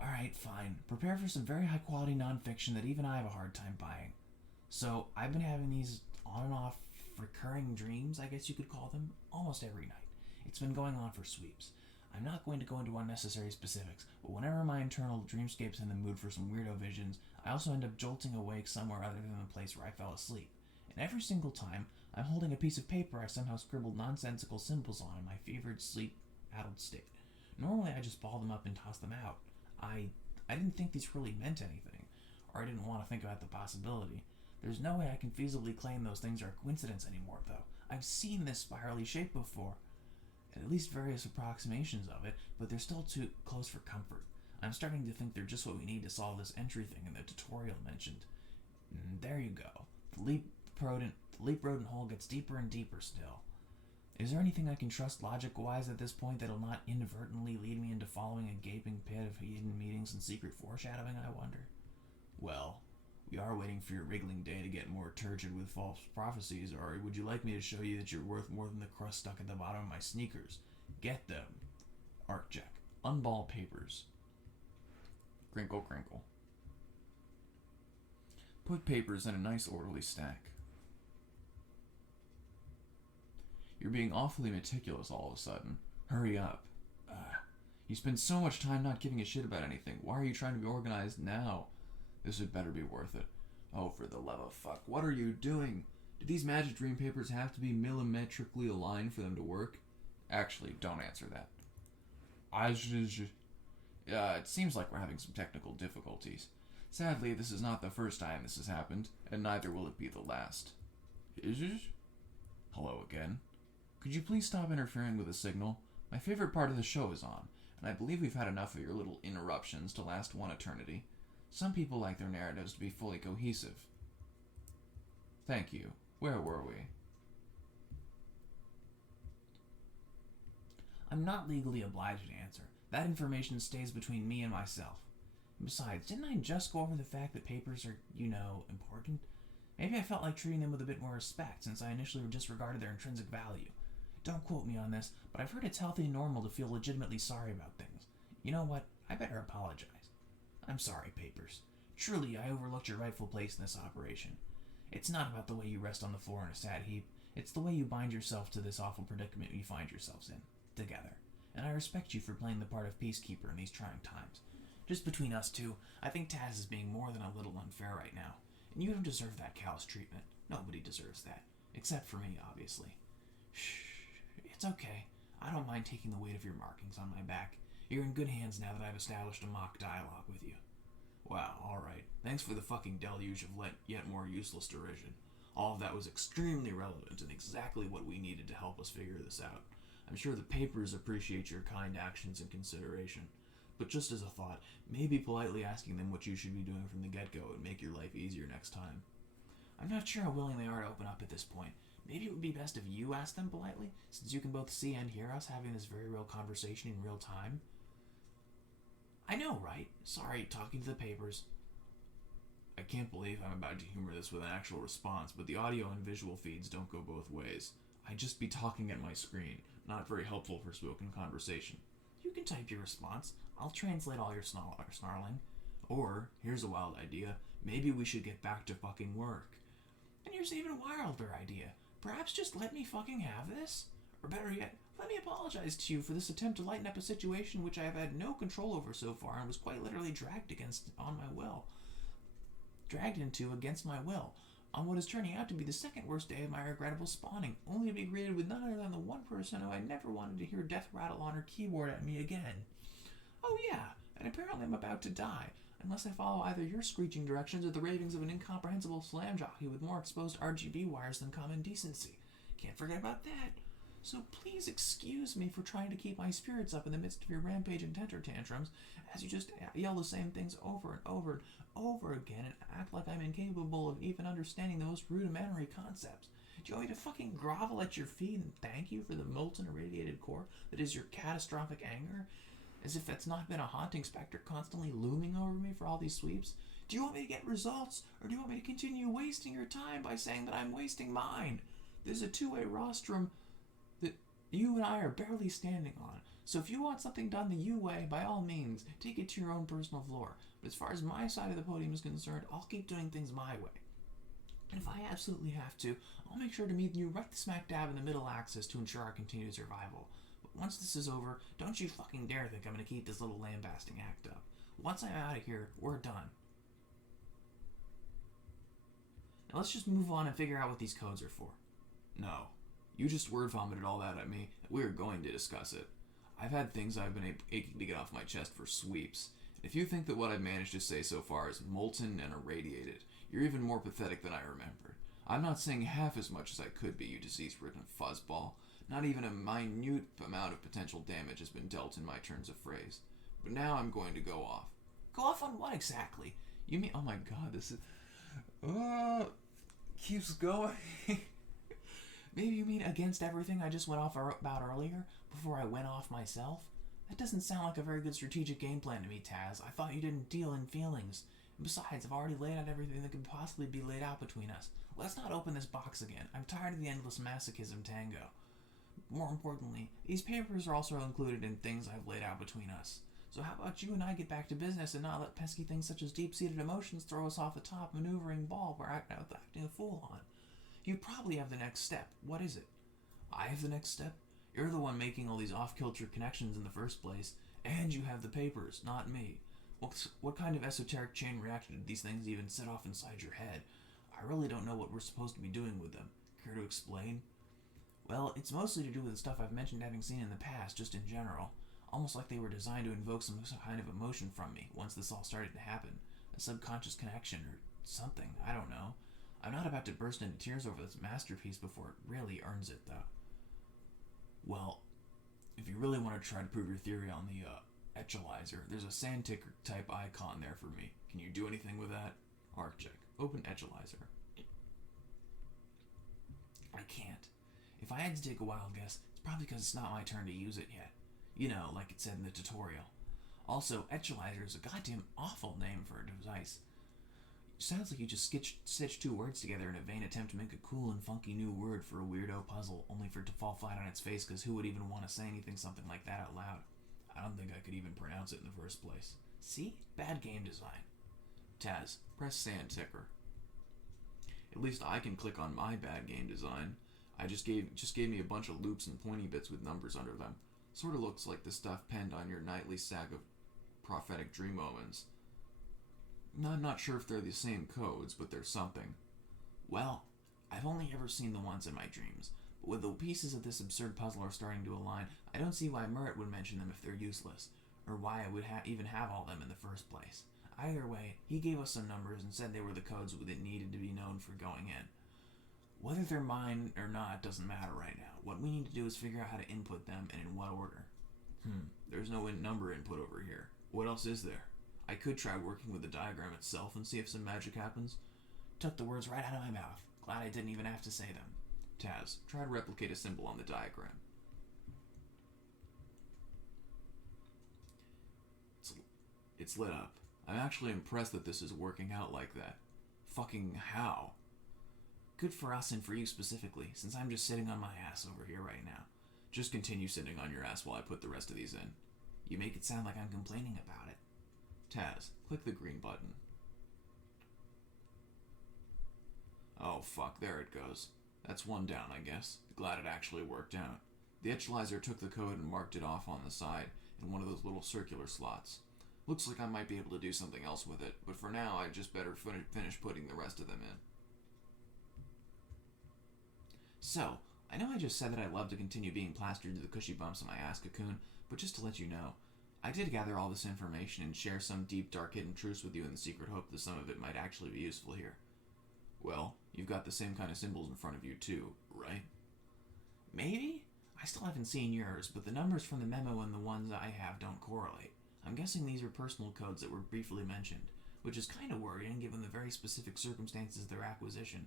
Alright, fine. Prepare for some very high-quality non-fiction that even I have a hard time buying. So, I've been having these on and off recurring dreams, I guess you could call them, almost every night. It's been going on for sweeps. I'm not going to go into unnecessary specifics, but whenever my internal dreamscape's in the mood for some weirdo visions, I also end up jolting awake somewhere other than the place where I fell asleep. And every single time, I'm holding a piece of paper I somehow scribbled nonsensical symbols on in my fevered, sleep-addled state. Normally, I just ball them up and toss them out. I didn't think these really meant anything, or I didn't want to think about the possibility. There's no way I can feasibly claim those things are a coincidence anymore, though. I've seen this spirally shape before, at least various approximations of it, but they're still too close for comfort. I'm starting to think they're just what we need to solve this entry thing in the tutorial mentioned. And there you go. The leap rodent hole gets deeper and deeper still. Is there anything I can trust logic-wise at this point that'll not inadvertently lead me into following a gaping pit of hidden meetings and secret foreshadowing, I wonder? Well, we are waiting for your wriggling day to get more turgid with false prophecies, or would you like me to show you that you're worth more than the crust stuck at the bottom of my sneakers? Get them. Arcjec. Unball papers. Crinkle, crinkle. Put papers in a nice orderly stack. You're being awfully meticulous all of a sudden. Hurry up. You spend so much time not giving a shit about anything. Why are you trying to be organized now? This had better be worth it. Oh, for the love of fuck. What are you doing? Do these magic dream papers have to be millimetrically aligned for them to work? Actually, don't answer that. It seems like we're having some technical difficulties. Sadly, this is not the first time this has happened, and neither will it be the last. Is it? Hello again. Could you please stop interfering with the signal? My favorite part of the show is on, and I believe we've had enough of your little interruptions to last one eternity. Some people like their narratives to be fully cohesive. Thank you. Where were we? I'm not legally obliged to answer. That information stays between me and myself. Besides, didn't I just go over the fact that papers are, important? Maybe I felt like treating them with a bit more respect since I initially disregarded their intrinsic value. Don't quote me on this, but I've heard it's healthy and normal to feel legitimately sorry about things. You know what? I better apologize. I'm sorry, papers. Truly, I overlooked your rightful place in this operation. It's not about the way you rest on the floor in a sad heap. It's the way you bind yourself to this awful predicament you find yourselves in, together. And I respect you for playing the part of peacekeeper in these trying times. Just between us two, I think Taz is being more than a little unfair right now. And you don't deserve that callous treatment. Nobody deserves that. Except for me, obviously. Shh. It's okay. I don't mind taking the weight of your markings on my back. You're in good hands now that I've established a mock dialogue with you. Wow, alright. Thanks for the fucking deluge of yet more useless derision. All of that was extremely relevant and exactly what we needed to help us figure this out. I'm sure the papers appreciate your kind actions and consideration. But just as a thought, maybe politely asking them what you should be doing from the get-go would make your life easier next time. I'm not sure how willing they are to open up at this point. Maybe it would be best if you asked them politely, since you can both see and hear us having this very real conversation in real time. I know, right? Sorry, talking to the papers. I can't believe I'm about to humor this with an actual response, but the audio and visual feeds don't go both ways. I'd just be talking at my screen, not very helpful for spoken conversation. You can type your response. I'll translate all your snarling. Or, here's a wild idea, maybe we should get back to fucking work. And here's an even wilder idea. Perhaps just let me fucking have this? Or better yet, let me apologize to you for this attempt to lighten up a situation which I have had no control over so far and was quite literally dragged into against my will, on what is turning out to be the second worst day of my regrettable spawning, only to be greeted with none other than the one person who I never wanted to hear death rattle on her keyboard at me again. Oh yeah, and apparently I'm about to die, unless I follow either your screeching directions or the ravings of an incomprehensible slam jockey with more exposed RGB wires than common decency. Can't forget about that. So please excuse me for trying to keep my spirits up in the midst of your rampage and temper tantrums, as you just yell the same things over and over and over again and act like I'm incapable of even understanding the most rudimentary concepts. Do you want me to fucking grovel at your feet and thank you for the molten irradiated core that is your catastrophic anger? As if that's not been a haunting specter constantly looming over me for all these sweeps? Do you want me to get results, or do you want me to continue wasting your time by saying that I'm wasting mine? There's a two-way rostrum that you and I are barely standing on. So if you want something done the you way, by all means, take it to your own personal floor. But as far as my side of the podium is concerned, I'll keep doing things my way. And if I absolutely have to, I'll make sure to meet you right smack dab in the middle axis to ensure our continued survival. But once this is over, don't you fucking dare think I'm going to keep this little lambasting act up. Once I'm out of here, we're done. Now let's just move on and figure out what these codes are for. No. You just word vomited all that at me. We're going to discuss it. I've had things I've been aching to get off my chest for sweeps. If you think that what I've managed to say so far is molten and irradiated, you're even more pathetic than I remembered. I'm not saying half as much as I could be, you disease-ridden fuzzball. Not even a minute amount of potential damage has been dealt in my turns of phrase. But now I'm going to go off. Go off on what exactly? You mean, oh my god, this is... keeps going. Maybe you mean against everything I just went off about earlier, before I went off myself? That doesn't sound like a very good strategic game plan to me, Taz. I thought you didn't deal in feelings. And besides, I've already laid out everything that could possibly be laid out between us. Let's not open this box again. I'm tired of the endless masochism tango. More importantly, these papers are also included in things I've laid out between us. So how about you and I get back to business and not let pesky things such as deep-seated emotions throw us off the top maneuvering ball we're acting a fool on? You probably have the next step. What is it? I have the next step? You're the one making all these off-kilter connections in the first place, and you have the papers, not me. What kind of esoteric chain reaction did these things even set off inside your head? I really don't know what we're supposed to be doing with them. Care to explain? Well, it's mostly to do with the stuff I've mentioned having seen in the past, just in general. Almost like they were designed to invoke some kind of emotion from me once this all started to happen. A subconscious connection or something, I don't know. I'm not about to burst into tears over this masterpiece before it really earns it, though. Well, if you really want to try to prove your theory on the Etchalizer, there's a sand ticker type icon there for me. Can you do anything with that? Arcjec, open Etchalizer. I can't. If I had to take a wild guess, it's probably because it's not my turn to use it yet. You know, like it said in the tutorial. Also, Etchalizer is a goddamn awful name for a device. Sounds like you just stitched two words together in a vain attempt to make a cool and funky new word for a weirdo puzzle, only for it to fall flat on its face, because who would even want to say something like that out loud? I don't think I could even pronounce it in the first place. See? Bad game design. Taz, press sand ticker. At least I can click on my bad game design. I just gave me a bunch of loops and pointy bits with numbers under them. Sort of looks like the stuff penned on your nightly sack of prophetic dream omens. I'm not sure if they're the same codes, but they're something. Well, I've only ever seen the ones in my dreams, but with the pieces of this absurd puzzle are starting to align, I don't see why Murrit would mention them if they're useless, or why I would even have all them in the first place. Either way, he gave us some numbers and said they were the codes that needed to be known for going in. Whether they're mine or not doesn't matter right now. What we need to do is figure out how to input them and in what order. There's no number input over here. What else is there? I could try working with the diagram itself and see if some magic happens. Took the words right out of my mouth. Glad I didn't even have to say them. Taz, try to replicate a symbol on the diagram. It's lit up. I'm actually impressed that this is working out like that. Fucking how? Good for us and for you specifically, since I'm just sitting on my ass over here right now. Just continue sitting on your ass while I put the rest of these in. You make it sound like I'm complaining about it. Taz, click the green button. Oh fuck, there it goes. That's one down, I guess. Glad it actually worked out. The etchalizer took the code and marked it off on the side in one of those little circular slots. Looks like I might be able to do something else with it, but for now I'd just better finish putting the rest of them in. So, I know I just said that I'd love to continue being plastered to the cushy bumps on my ass cocoon, but just to let you know, I did gather all this information and share some deep, dark, hidden truths with you in the secret hope that some of it might actually be useful here. Well, you've got the same kind of symbols in front of you too, right? Maybe? I still haven't seen yours, but the numbers from the memo and the ones I have don't correlate. I'm guessing these are personal codes that were briefly mentioned, which is kind of worrying given the very specific circumstances of their acquisition.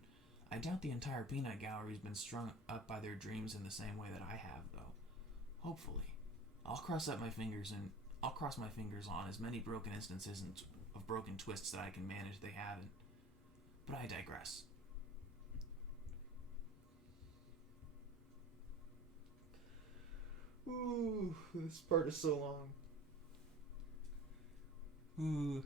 I doubt the entire peanut gallery's been strung up by their dreams in the same way that I have, though. Hopefully. I'll cross my fingers on as many broken instances of broken twists that I can manage they haven't. But I digress. Ooh, this part is so long. Am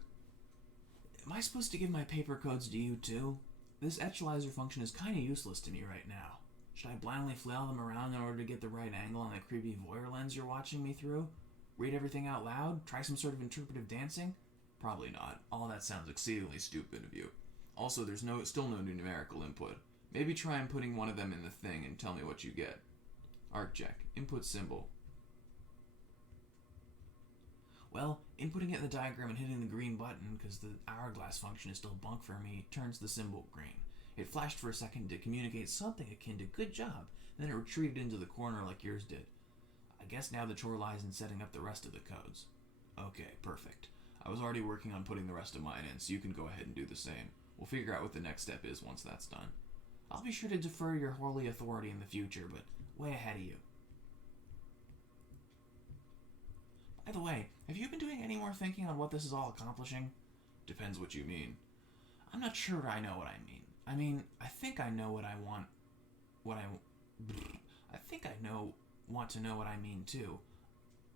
I supposed to give my paper codes to you too? This etchalizer function is kind of useless to me right now. Should I blindly flail them around in order to get the right angle on that creepy voyeur lens you're watching me through? Read everything out loud? Try some sort of interpretive dancing? Probably not. All that sounds exceedingly stupid of you. Also, there's still no numerical input. Maybe try inputting one of them in the thing and tell me what you get. Arcjec, input symbol. Well, inputting it in the diagram and hitting the green button, because the hourglass function is still bunk for me, turns the symbol green. It flashed for a second to communicate something akin to good job, and then it retreated into the corner like yours did. I guess now the chore lies in setting up the rest of the codes. Okay, perfect. I was already working on putting the rest of mine in, so you can go ahead and do the same. We'll figure out what the next step is once that's done. I'll be sure to defer your holy authority in the future, but way ahead of you. By the way, have you been doing any more thinking on what this is all accomplishing? Depends what you mean. I'm not sure I know what I mean. I mean, I think I know what I want. I think I want to know what I mean too.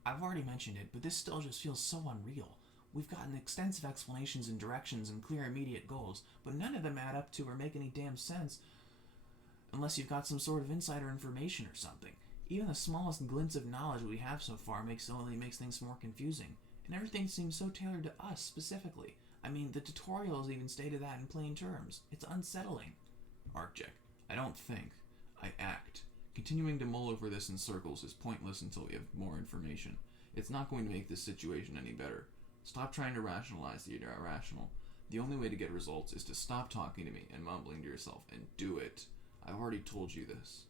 I've already mentioned it, but this still just feels so unreal. We've gotten extensive explanations and directions and clear immediate goals, but none of them add up to or make any damn sense unless you've got some sort of insider information or something. Even the smallest glints of knowledge we have so far only makes things more confusing, and everything seems so tailored to us specifically. I mean, the tutorials even stated that in plain terms. It's unsettling. Arcjec, I don't think. I act. Continuing to mull over this in circles is pointless until we have more information. It's not going to make this situation any better. Stop trying to rationalize the irrational. The only way to get results is to stop talking to me and mumbling to yourself and do it. I've already told you this.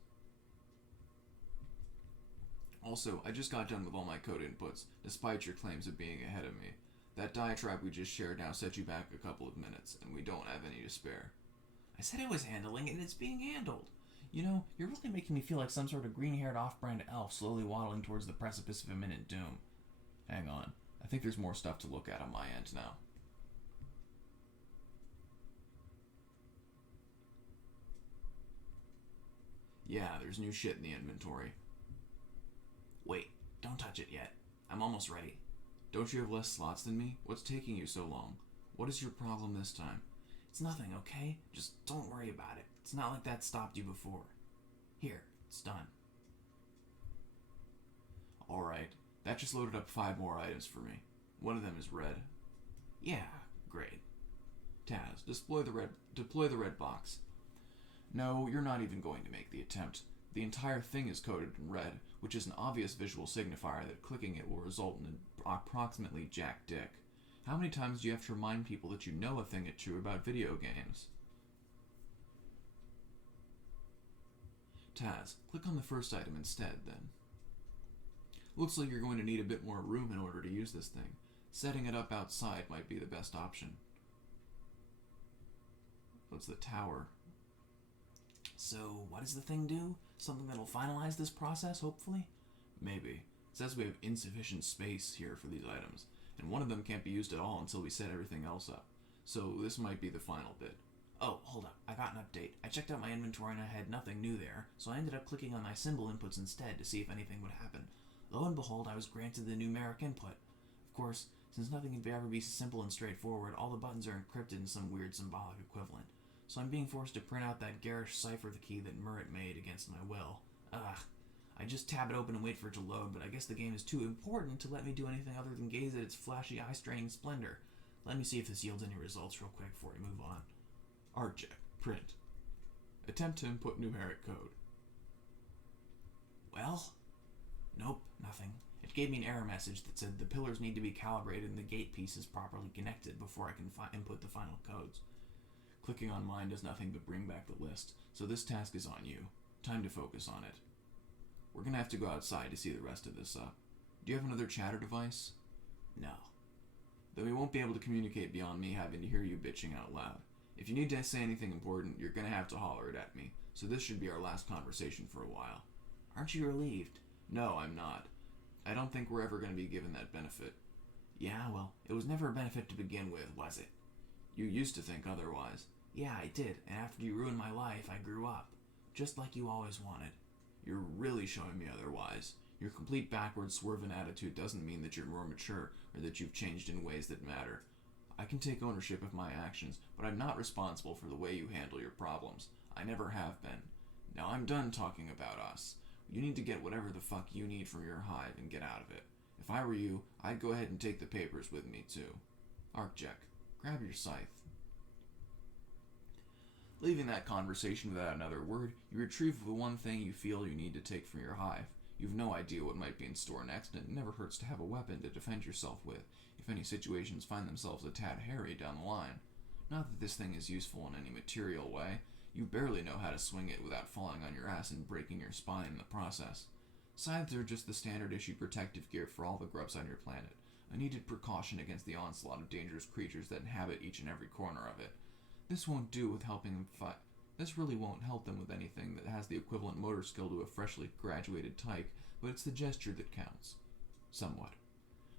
Also, I just got done with all my code inputs, despite your claims of being ahead of me. That diatribe we just shared now set you back a couple of minutes, and we don't have any to spare. I said I was handling it, and it's being handled. You know, you're really making me feel like some sort of green-haired off-brand elf slowly waddling towards the precipice of imminent doom. Hang on. I think there's more stuff to look at on my end now. Yeah, there's new shit in the inventory. Wait, don't touch it yet. I'm almost ready. Don't you have less slots than me? What's taking you so long? What is your problem this time? It's nothing, okay? Just don't worry about it. It's not like that stopped you before. Here, it's done. Alright, that just loaded up 5 more items for me. One of them is red. Yeah, great. Taz, deploy the red box. No, you're not even going to make the attempt. The entire thing is coded in red, which is an obvious visual signifier that clicking it will result in an approximately jack dick. How many times do you have to remind people that you know a thing or two about video games? Taz, click on the first item instead, then. Looks like you're going to need a bit more room in order to use this thing. Setting it up outside might be the best option. What's the tower? So, what does the thing do? Something that'll finalize this process, hopefully? Maybe. It says we have insufficient space here for these items, and one of them can't be used at all until we set everything else up. So this might be the final bit. Oh, hold up. I got an update. I checked out my inventory and I had nothing new there, so I ended up clicking on my symbol inputs instead to see if anything would happen. Lo and behold, I was granted the numeric input. Of course, since nothing can ever be simple and straightforward, all the buttons are encrypted in some weird symbolic equivalent. So I'm being forced to print out that garish cipher key that Murrit made against my will. Ugh. I just tab it open and wait for it to load, but I guess the game is too important to let me do anything other than gaze at its flashy, eye-straining splendor. Let me see if this yields any results real quick before we move on. Arcjec. Print. Attempt to input numeric code. Well? Nope, nothing. It gave me an error message that said the pillars need to be calibrated and the gate pieces properly connected before I can input the final codes. Clicking on mine does nothing but bring back the list, so this task is on you. Time to focus on it. We're gonna have to go outside to see the rest of this up. Do you have another chatter device? No. Then we won't be able to communicate beyond me having to hear you bitching out loud. If you need to say anything important, you're gonna have to holler it at me, so this should be our last conversation for a while. Aren't you relieved? No, I'm not. I don't think we're ever gonna be given that benefit. Yeah, well, it was never a benefit to begin with, was it? You used to think otherwise. Yeah, I did, and after you ruined my life, I grew up. Just like you always wanted. You're really showing me otherwise. Your complete backward swerving attitude doesn't mean that you're more mature or that you've changed in ways that matter. I can take ownership of my actions, but I'm not responsible for the way you handle your problems. I never have been. Now I'm done talking about us. You need to get whatever the fuck you need from your hive and get out of it. If I were you, I'd go ahead and take the papers with me too. Arcjec, grab your scythe. Leaving that conversation without another word, you retrieve the one thing you feel you need to take from your hive. You've no idea what might be in store next, and it never hurts to have a weapon to defend yourself with, if any situations find themselves a tad hairy down the line. Not that this thing is useful in any material way. You barely know how to swing it without falling on your ass and breaking your spine in the process. Scythes are just the standard issue protective gear for all the grubs on your planet, a needed precaution against the onslaught of dangerous creatures that inhabit each and every corner of it. This won't do with helping them fight. This really won't help them with anything that has the equivalent motor skill to a freshly graduated tyke, but it's the gesture that counts. Somewhat.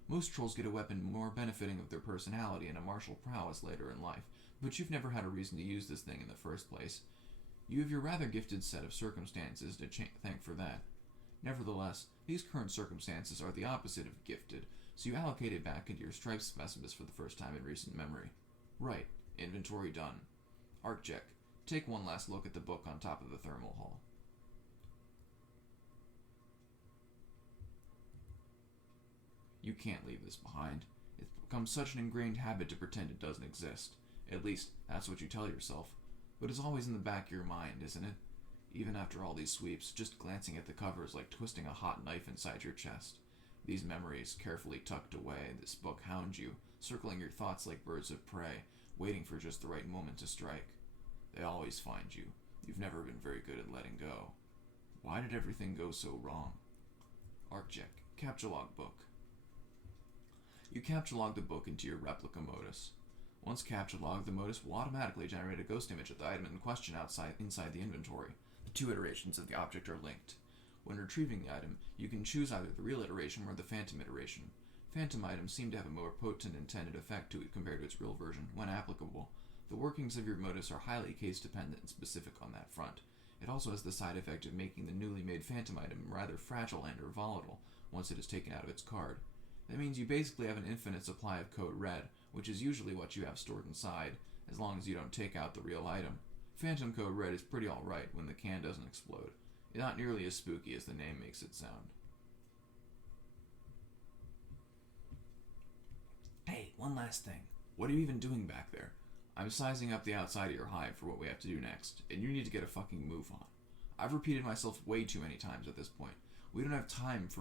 Most trolls get a weapon more benefiting of their personality and a martial prowess later in life, but you've never had a reason to use this thing in the first place. You have your rather gifted set of circumstances to thank for that. Nevertheless, these current circumstances are the opposite of gifted, so you allocate it back into your stripes specimens for the first time in recent memory. Right. Inventory done. Arcjec, take one last look at the book on top of the thermal hull. You can't leave this behind. It's become such an ingrained habit to pretend it doesn't exist. At least, that's what you tell yourself. But it's always in the back of your mind, isn't it? Even after all these sweeps, just glancing at the cover is like twisting a hot knife inside your chest. These memories, carefully tucked away, this book hounds you, circling your thoughts like birds of prey, waiting for just the right moment to strike. They always find you. You've never been very good at letting go. Why did everything go so wrong? Arcjec, capture log book. You capture log the book into your replica Modus. Once capture logged, the Modus will automatically generate a ghost image of the item in question inside the inventory. The two iterations of the object are linked. When retrieving the item, you can choose either the real iteration or the phantom iteration. Phantom items seem to have a more potent intended effect to it compared to its real version, when applicable. The workings of your Modus are highly case-dependent and specific on that front. It also has the side effect of making the newly made phantom item rather fragile and or volatile once it is taken out of its card. That means you basically have an infinite supply of code red, which is usually what you have stored inside, as long as you don't take out the real item. Phantom code red is pretty alright when the can doesn't explode. It's not nearly as spooky as the name makes it sound. Hey, one last thing. What are you even doing back there? I'm sizing up the outside of your hive for what we have to do next, and you need to get a fucking move on. I've repeated myself way too many times at this point. We don't have time for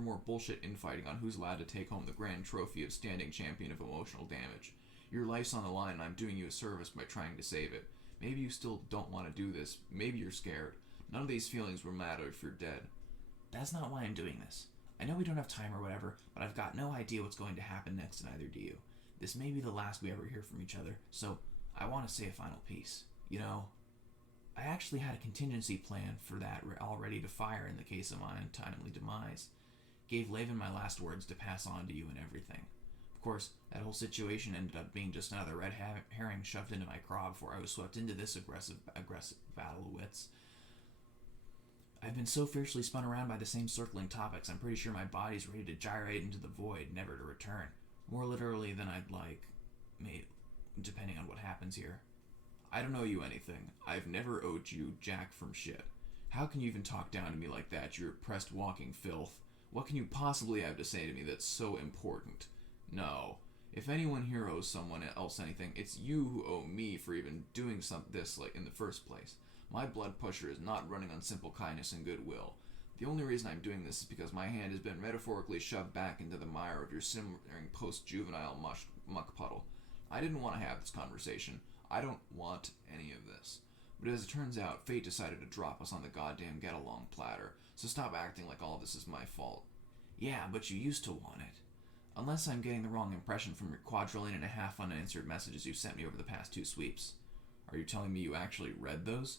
more bullshit infighting on who's allowed to take home the grand trophy of standing champion of emotional damage. Your life's on the line and I'm doing you a service by trying to save it. Maybe you still don't want to do this. Maybe you're scared. None of these feelings will matter if you're dead. That's not why I'm doing this. I know we don't have time or whatever, but I've got no idea what's going to happen next, and neither do you. This may be the last we ever hear from each other, so I want to say a final piece. You know, I actually had a contingency plan for that all ready to fire in the case of my untimely demise. Gave Laven my last words to pass on to you and everything. Of course, that whole situation ended up being just another red herring shoved into my craw before I was swept into this aggressive battle of wits. I've been so fiercely spun around by the same circling topics, I'm pretty sure my body's ready to gyrate into the void, never to return. More literally than I'd like, depending on what happens here. I don't owe you anything. I've never owed you jack from shit. How can you even talk down to me like that, you repressed walking filth? What can you possibly have to say to me that's so important? No. If anyone here owes someone else anything, it's you who owe me for even doing this in the first place. My blood pressure is not running on simple kindness and goodwill. The only reason I'm doing this is because my hand has been metaphorically shoved back into the mire of your simmering post-juvenile muck puddle. I didn't want to have this conversation. I don't want any of this. But as it turns out, fate decided to drop us on the goddamn get-along platter, so stop acting like all of this is my fault. Yeah, but you used to want it. Unless I'm getting the wrong impression from your quadrillion and a half unanswered messages you sent me over the past 2 sweeps. Are you telling me you actually read those?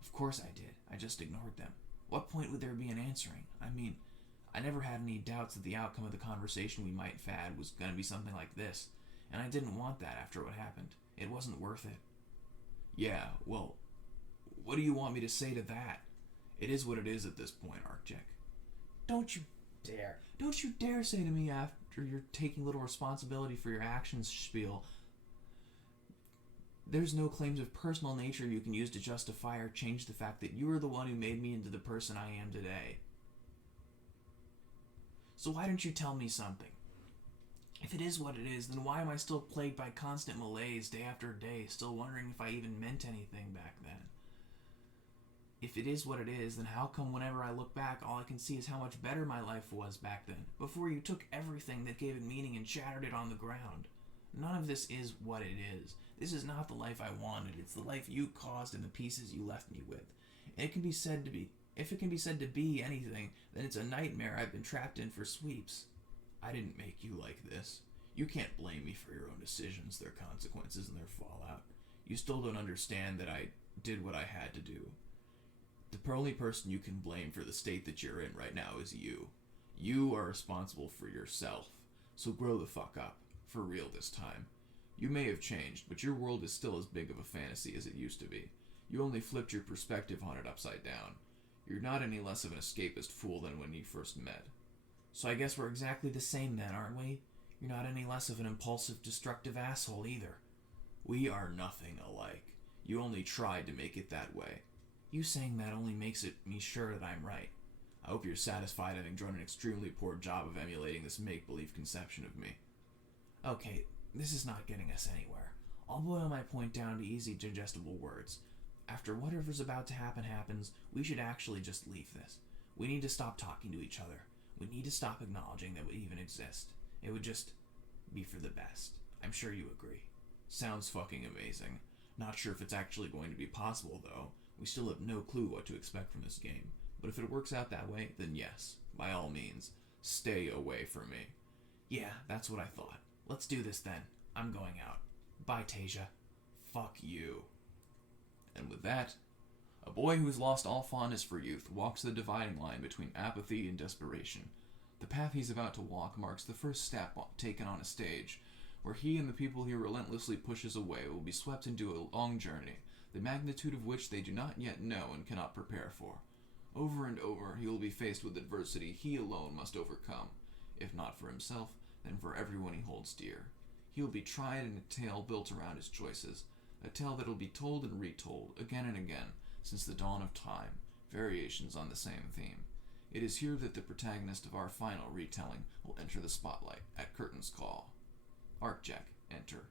Of course I did. I just ignored them. What point would there be in answering? I mean, I never had any doubts that the outcome of the conversation we might have had was going to be something like this, and I didn't want that after what happened. It wasn't worth it. Yeah, well, what do you want me to say to that? It is what it is at this point, Arcjec. Don't you dare. Don't you dare say to me after you're taking little responsibility for your actions spiel. There's no claims of personal nature you can use to justify or change the fact that you are the one who made me into the person I am today. So why don't you tell me something? If it is what it is, then why am I still plagued by constant malaise day after day, still wondering if I even meant anything back then? If it is what it is, then how come whenever I look back, all I can see is how much better my life was back then, before you took everything that gave it meaning and shattered it on the ground? None of this is what it is. This is not the life I wanted. It's the life you caused and the pieces you left me with. And if it can be said to be anything, then it's a nightmare I've been trapped in for sweeps. I didn't make you like this. You can't blame me for your own decisions, their consequences, and their fallout. You still don't understand that I did what I had to do. The only person you can blame for the state that you're in right now is you. You are responsible for yourself. So grow the fuck up. For real this time. You may have changed, but your world is still as big of a fantasy as it used to be. You only flipped your perspective on it upside down. You're not any less of an escapist fool than when you first met. So I guess we're exactly the same then, aren't we? You're not any less of an impulsive, destructive asshole either. We are nothing alike. You only tried to make it that way. You saying that only makes me sure that I'm right. I hope you're satisfied having done an extremely poor job of emulating this make-believe conception of me. Okay, this is not getting us anywhere. I'll boil my point down to easy, digestible words. After whatever's about to happen happens, we should actually just leave this. We need to stop talking to each other. We need to stop acknowledging that we even exist. It would just be for the best. I'm sure you agree. Sounds fucking amazing. Not sure if it's actually going to be possible, though. We still have no clue what to expect from this game. But if it works out that way, then yes, by all means, stay away from me. Yeah, that's what I thought. Let's do this then. I'm going out. Bye, Tasia. Fuck you. And with that, a boy who has lost all fondness for youth walks the dividing line between apathy and desperation. The path he's about to walk marks the first step taken on a stage, where he and the people he relentlessly pushes away will be swept into a long journey, the magnitude of which they do not yet know and cannot prepare for. Over and over, he will be faced with adversity he alone must overcome, if not for himself, then for everyone he holds dear. He will be tried in a tale built around his choices, a tale that will be told and retold, again and again, since the dawn of time, variations on the same theme. It is here that the protagonist of our final retelling will enter the spotlight at curtain's call. Arcjec, enter.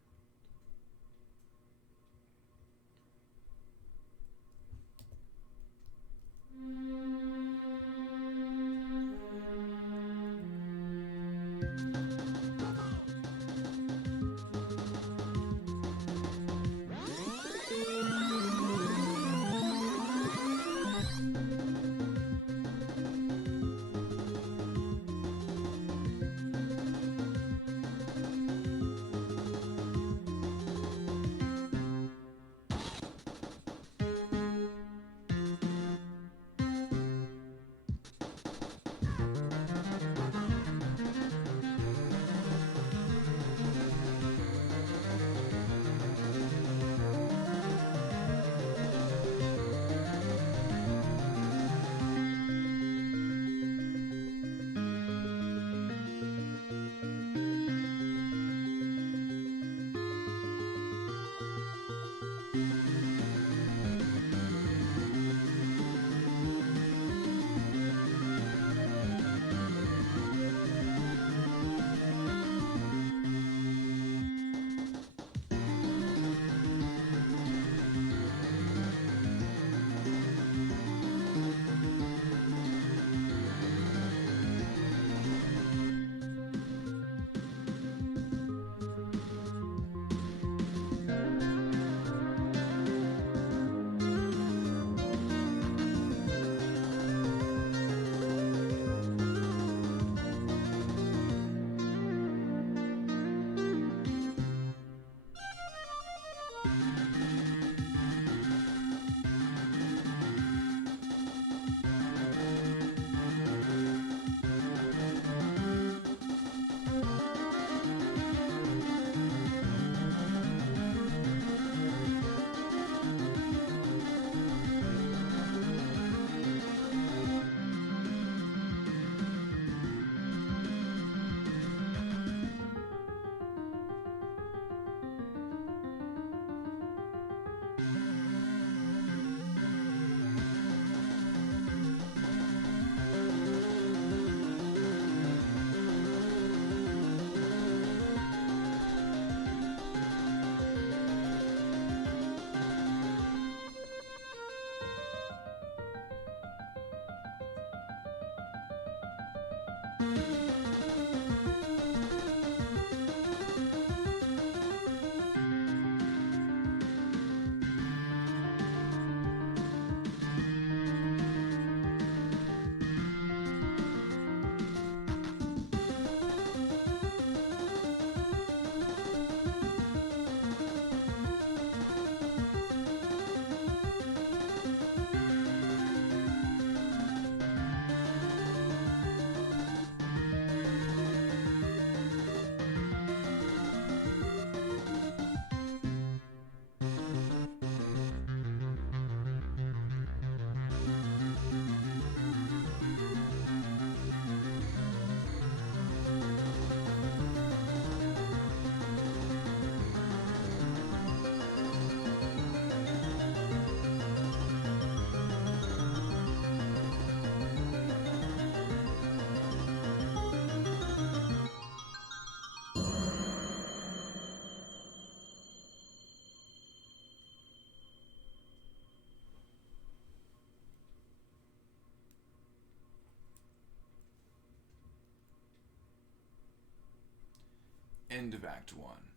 End of Act 1.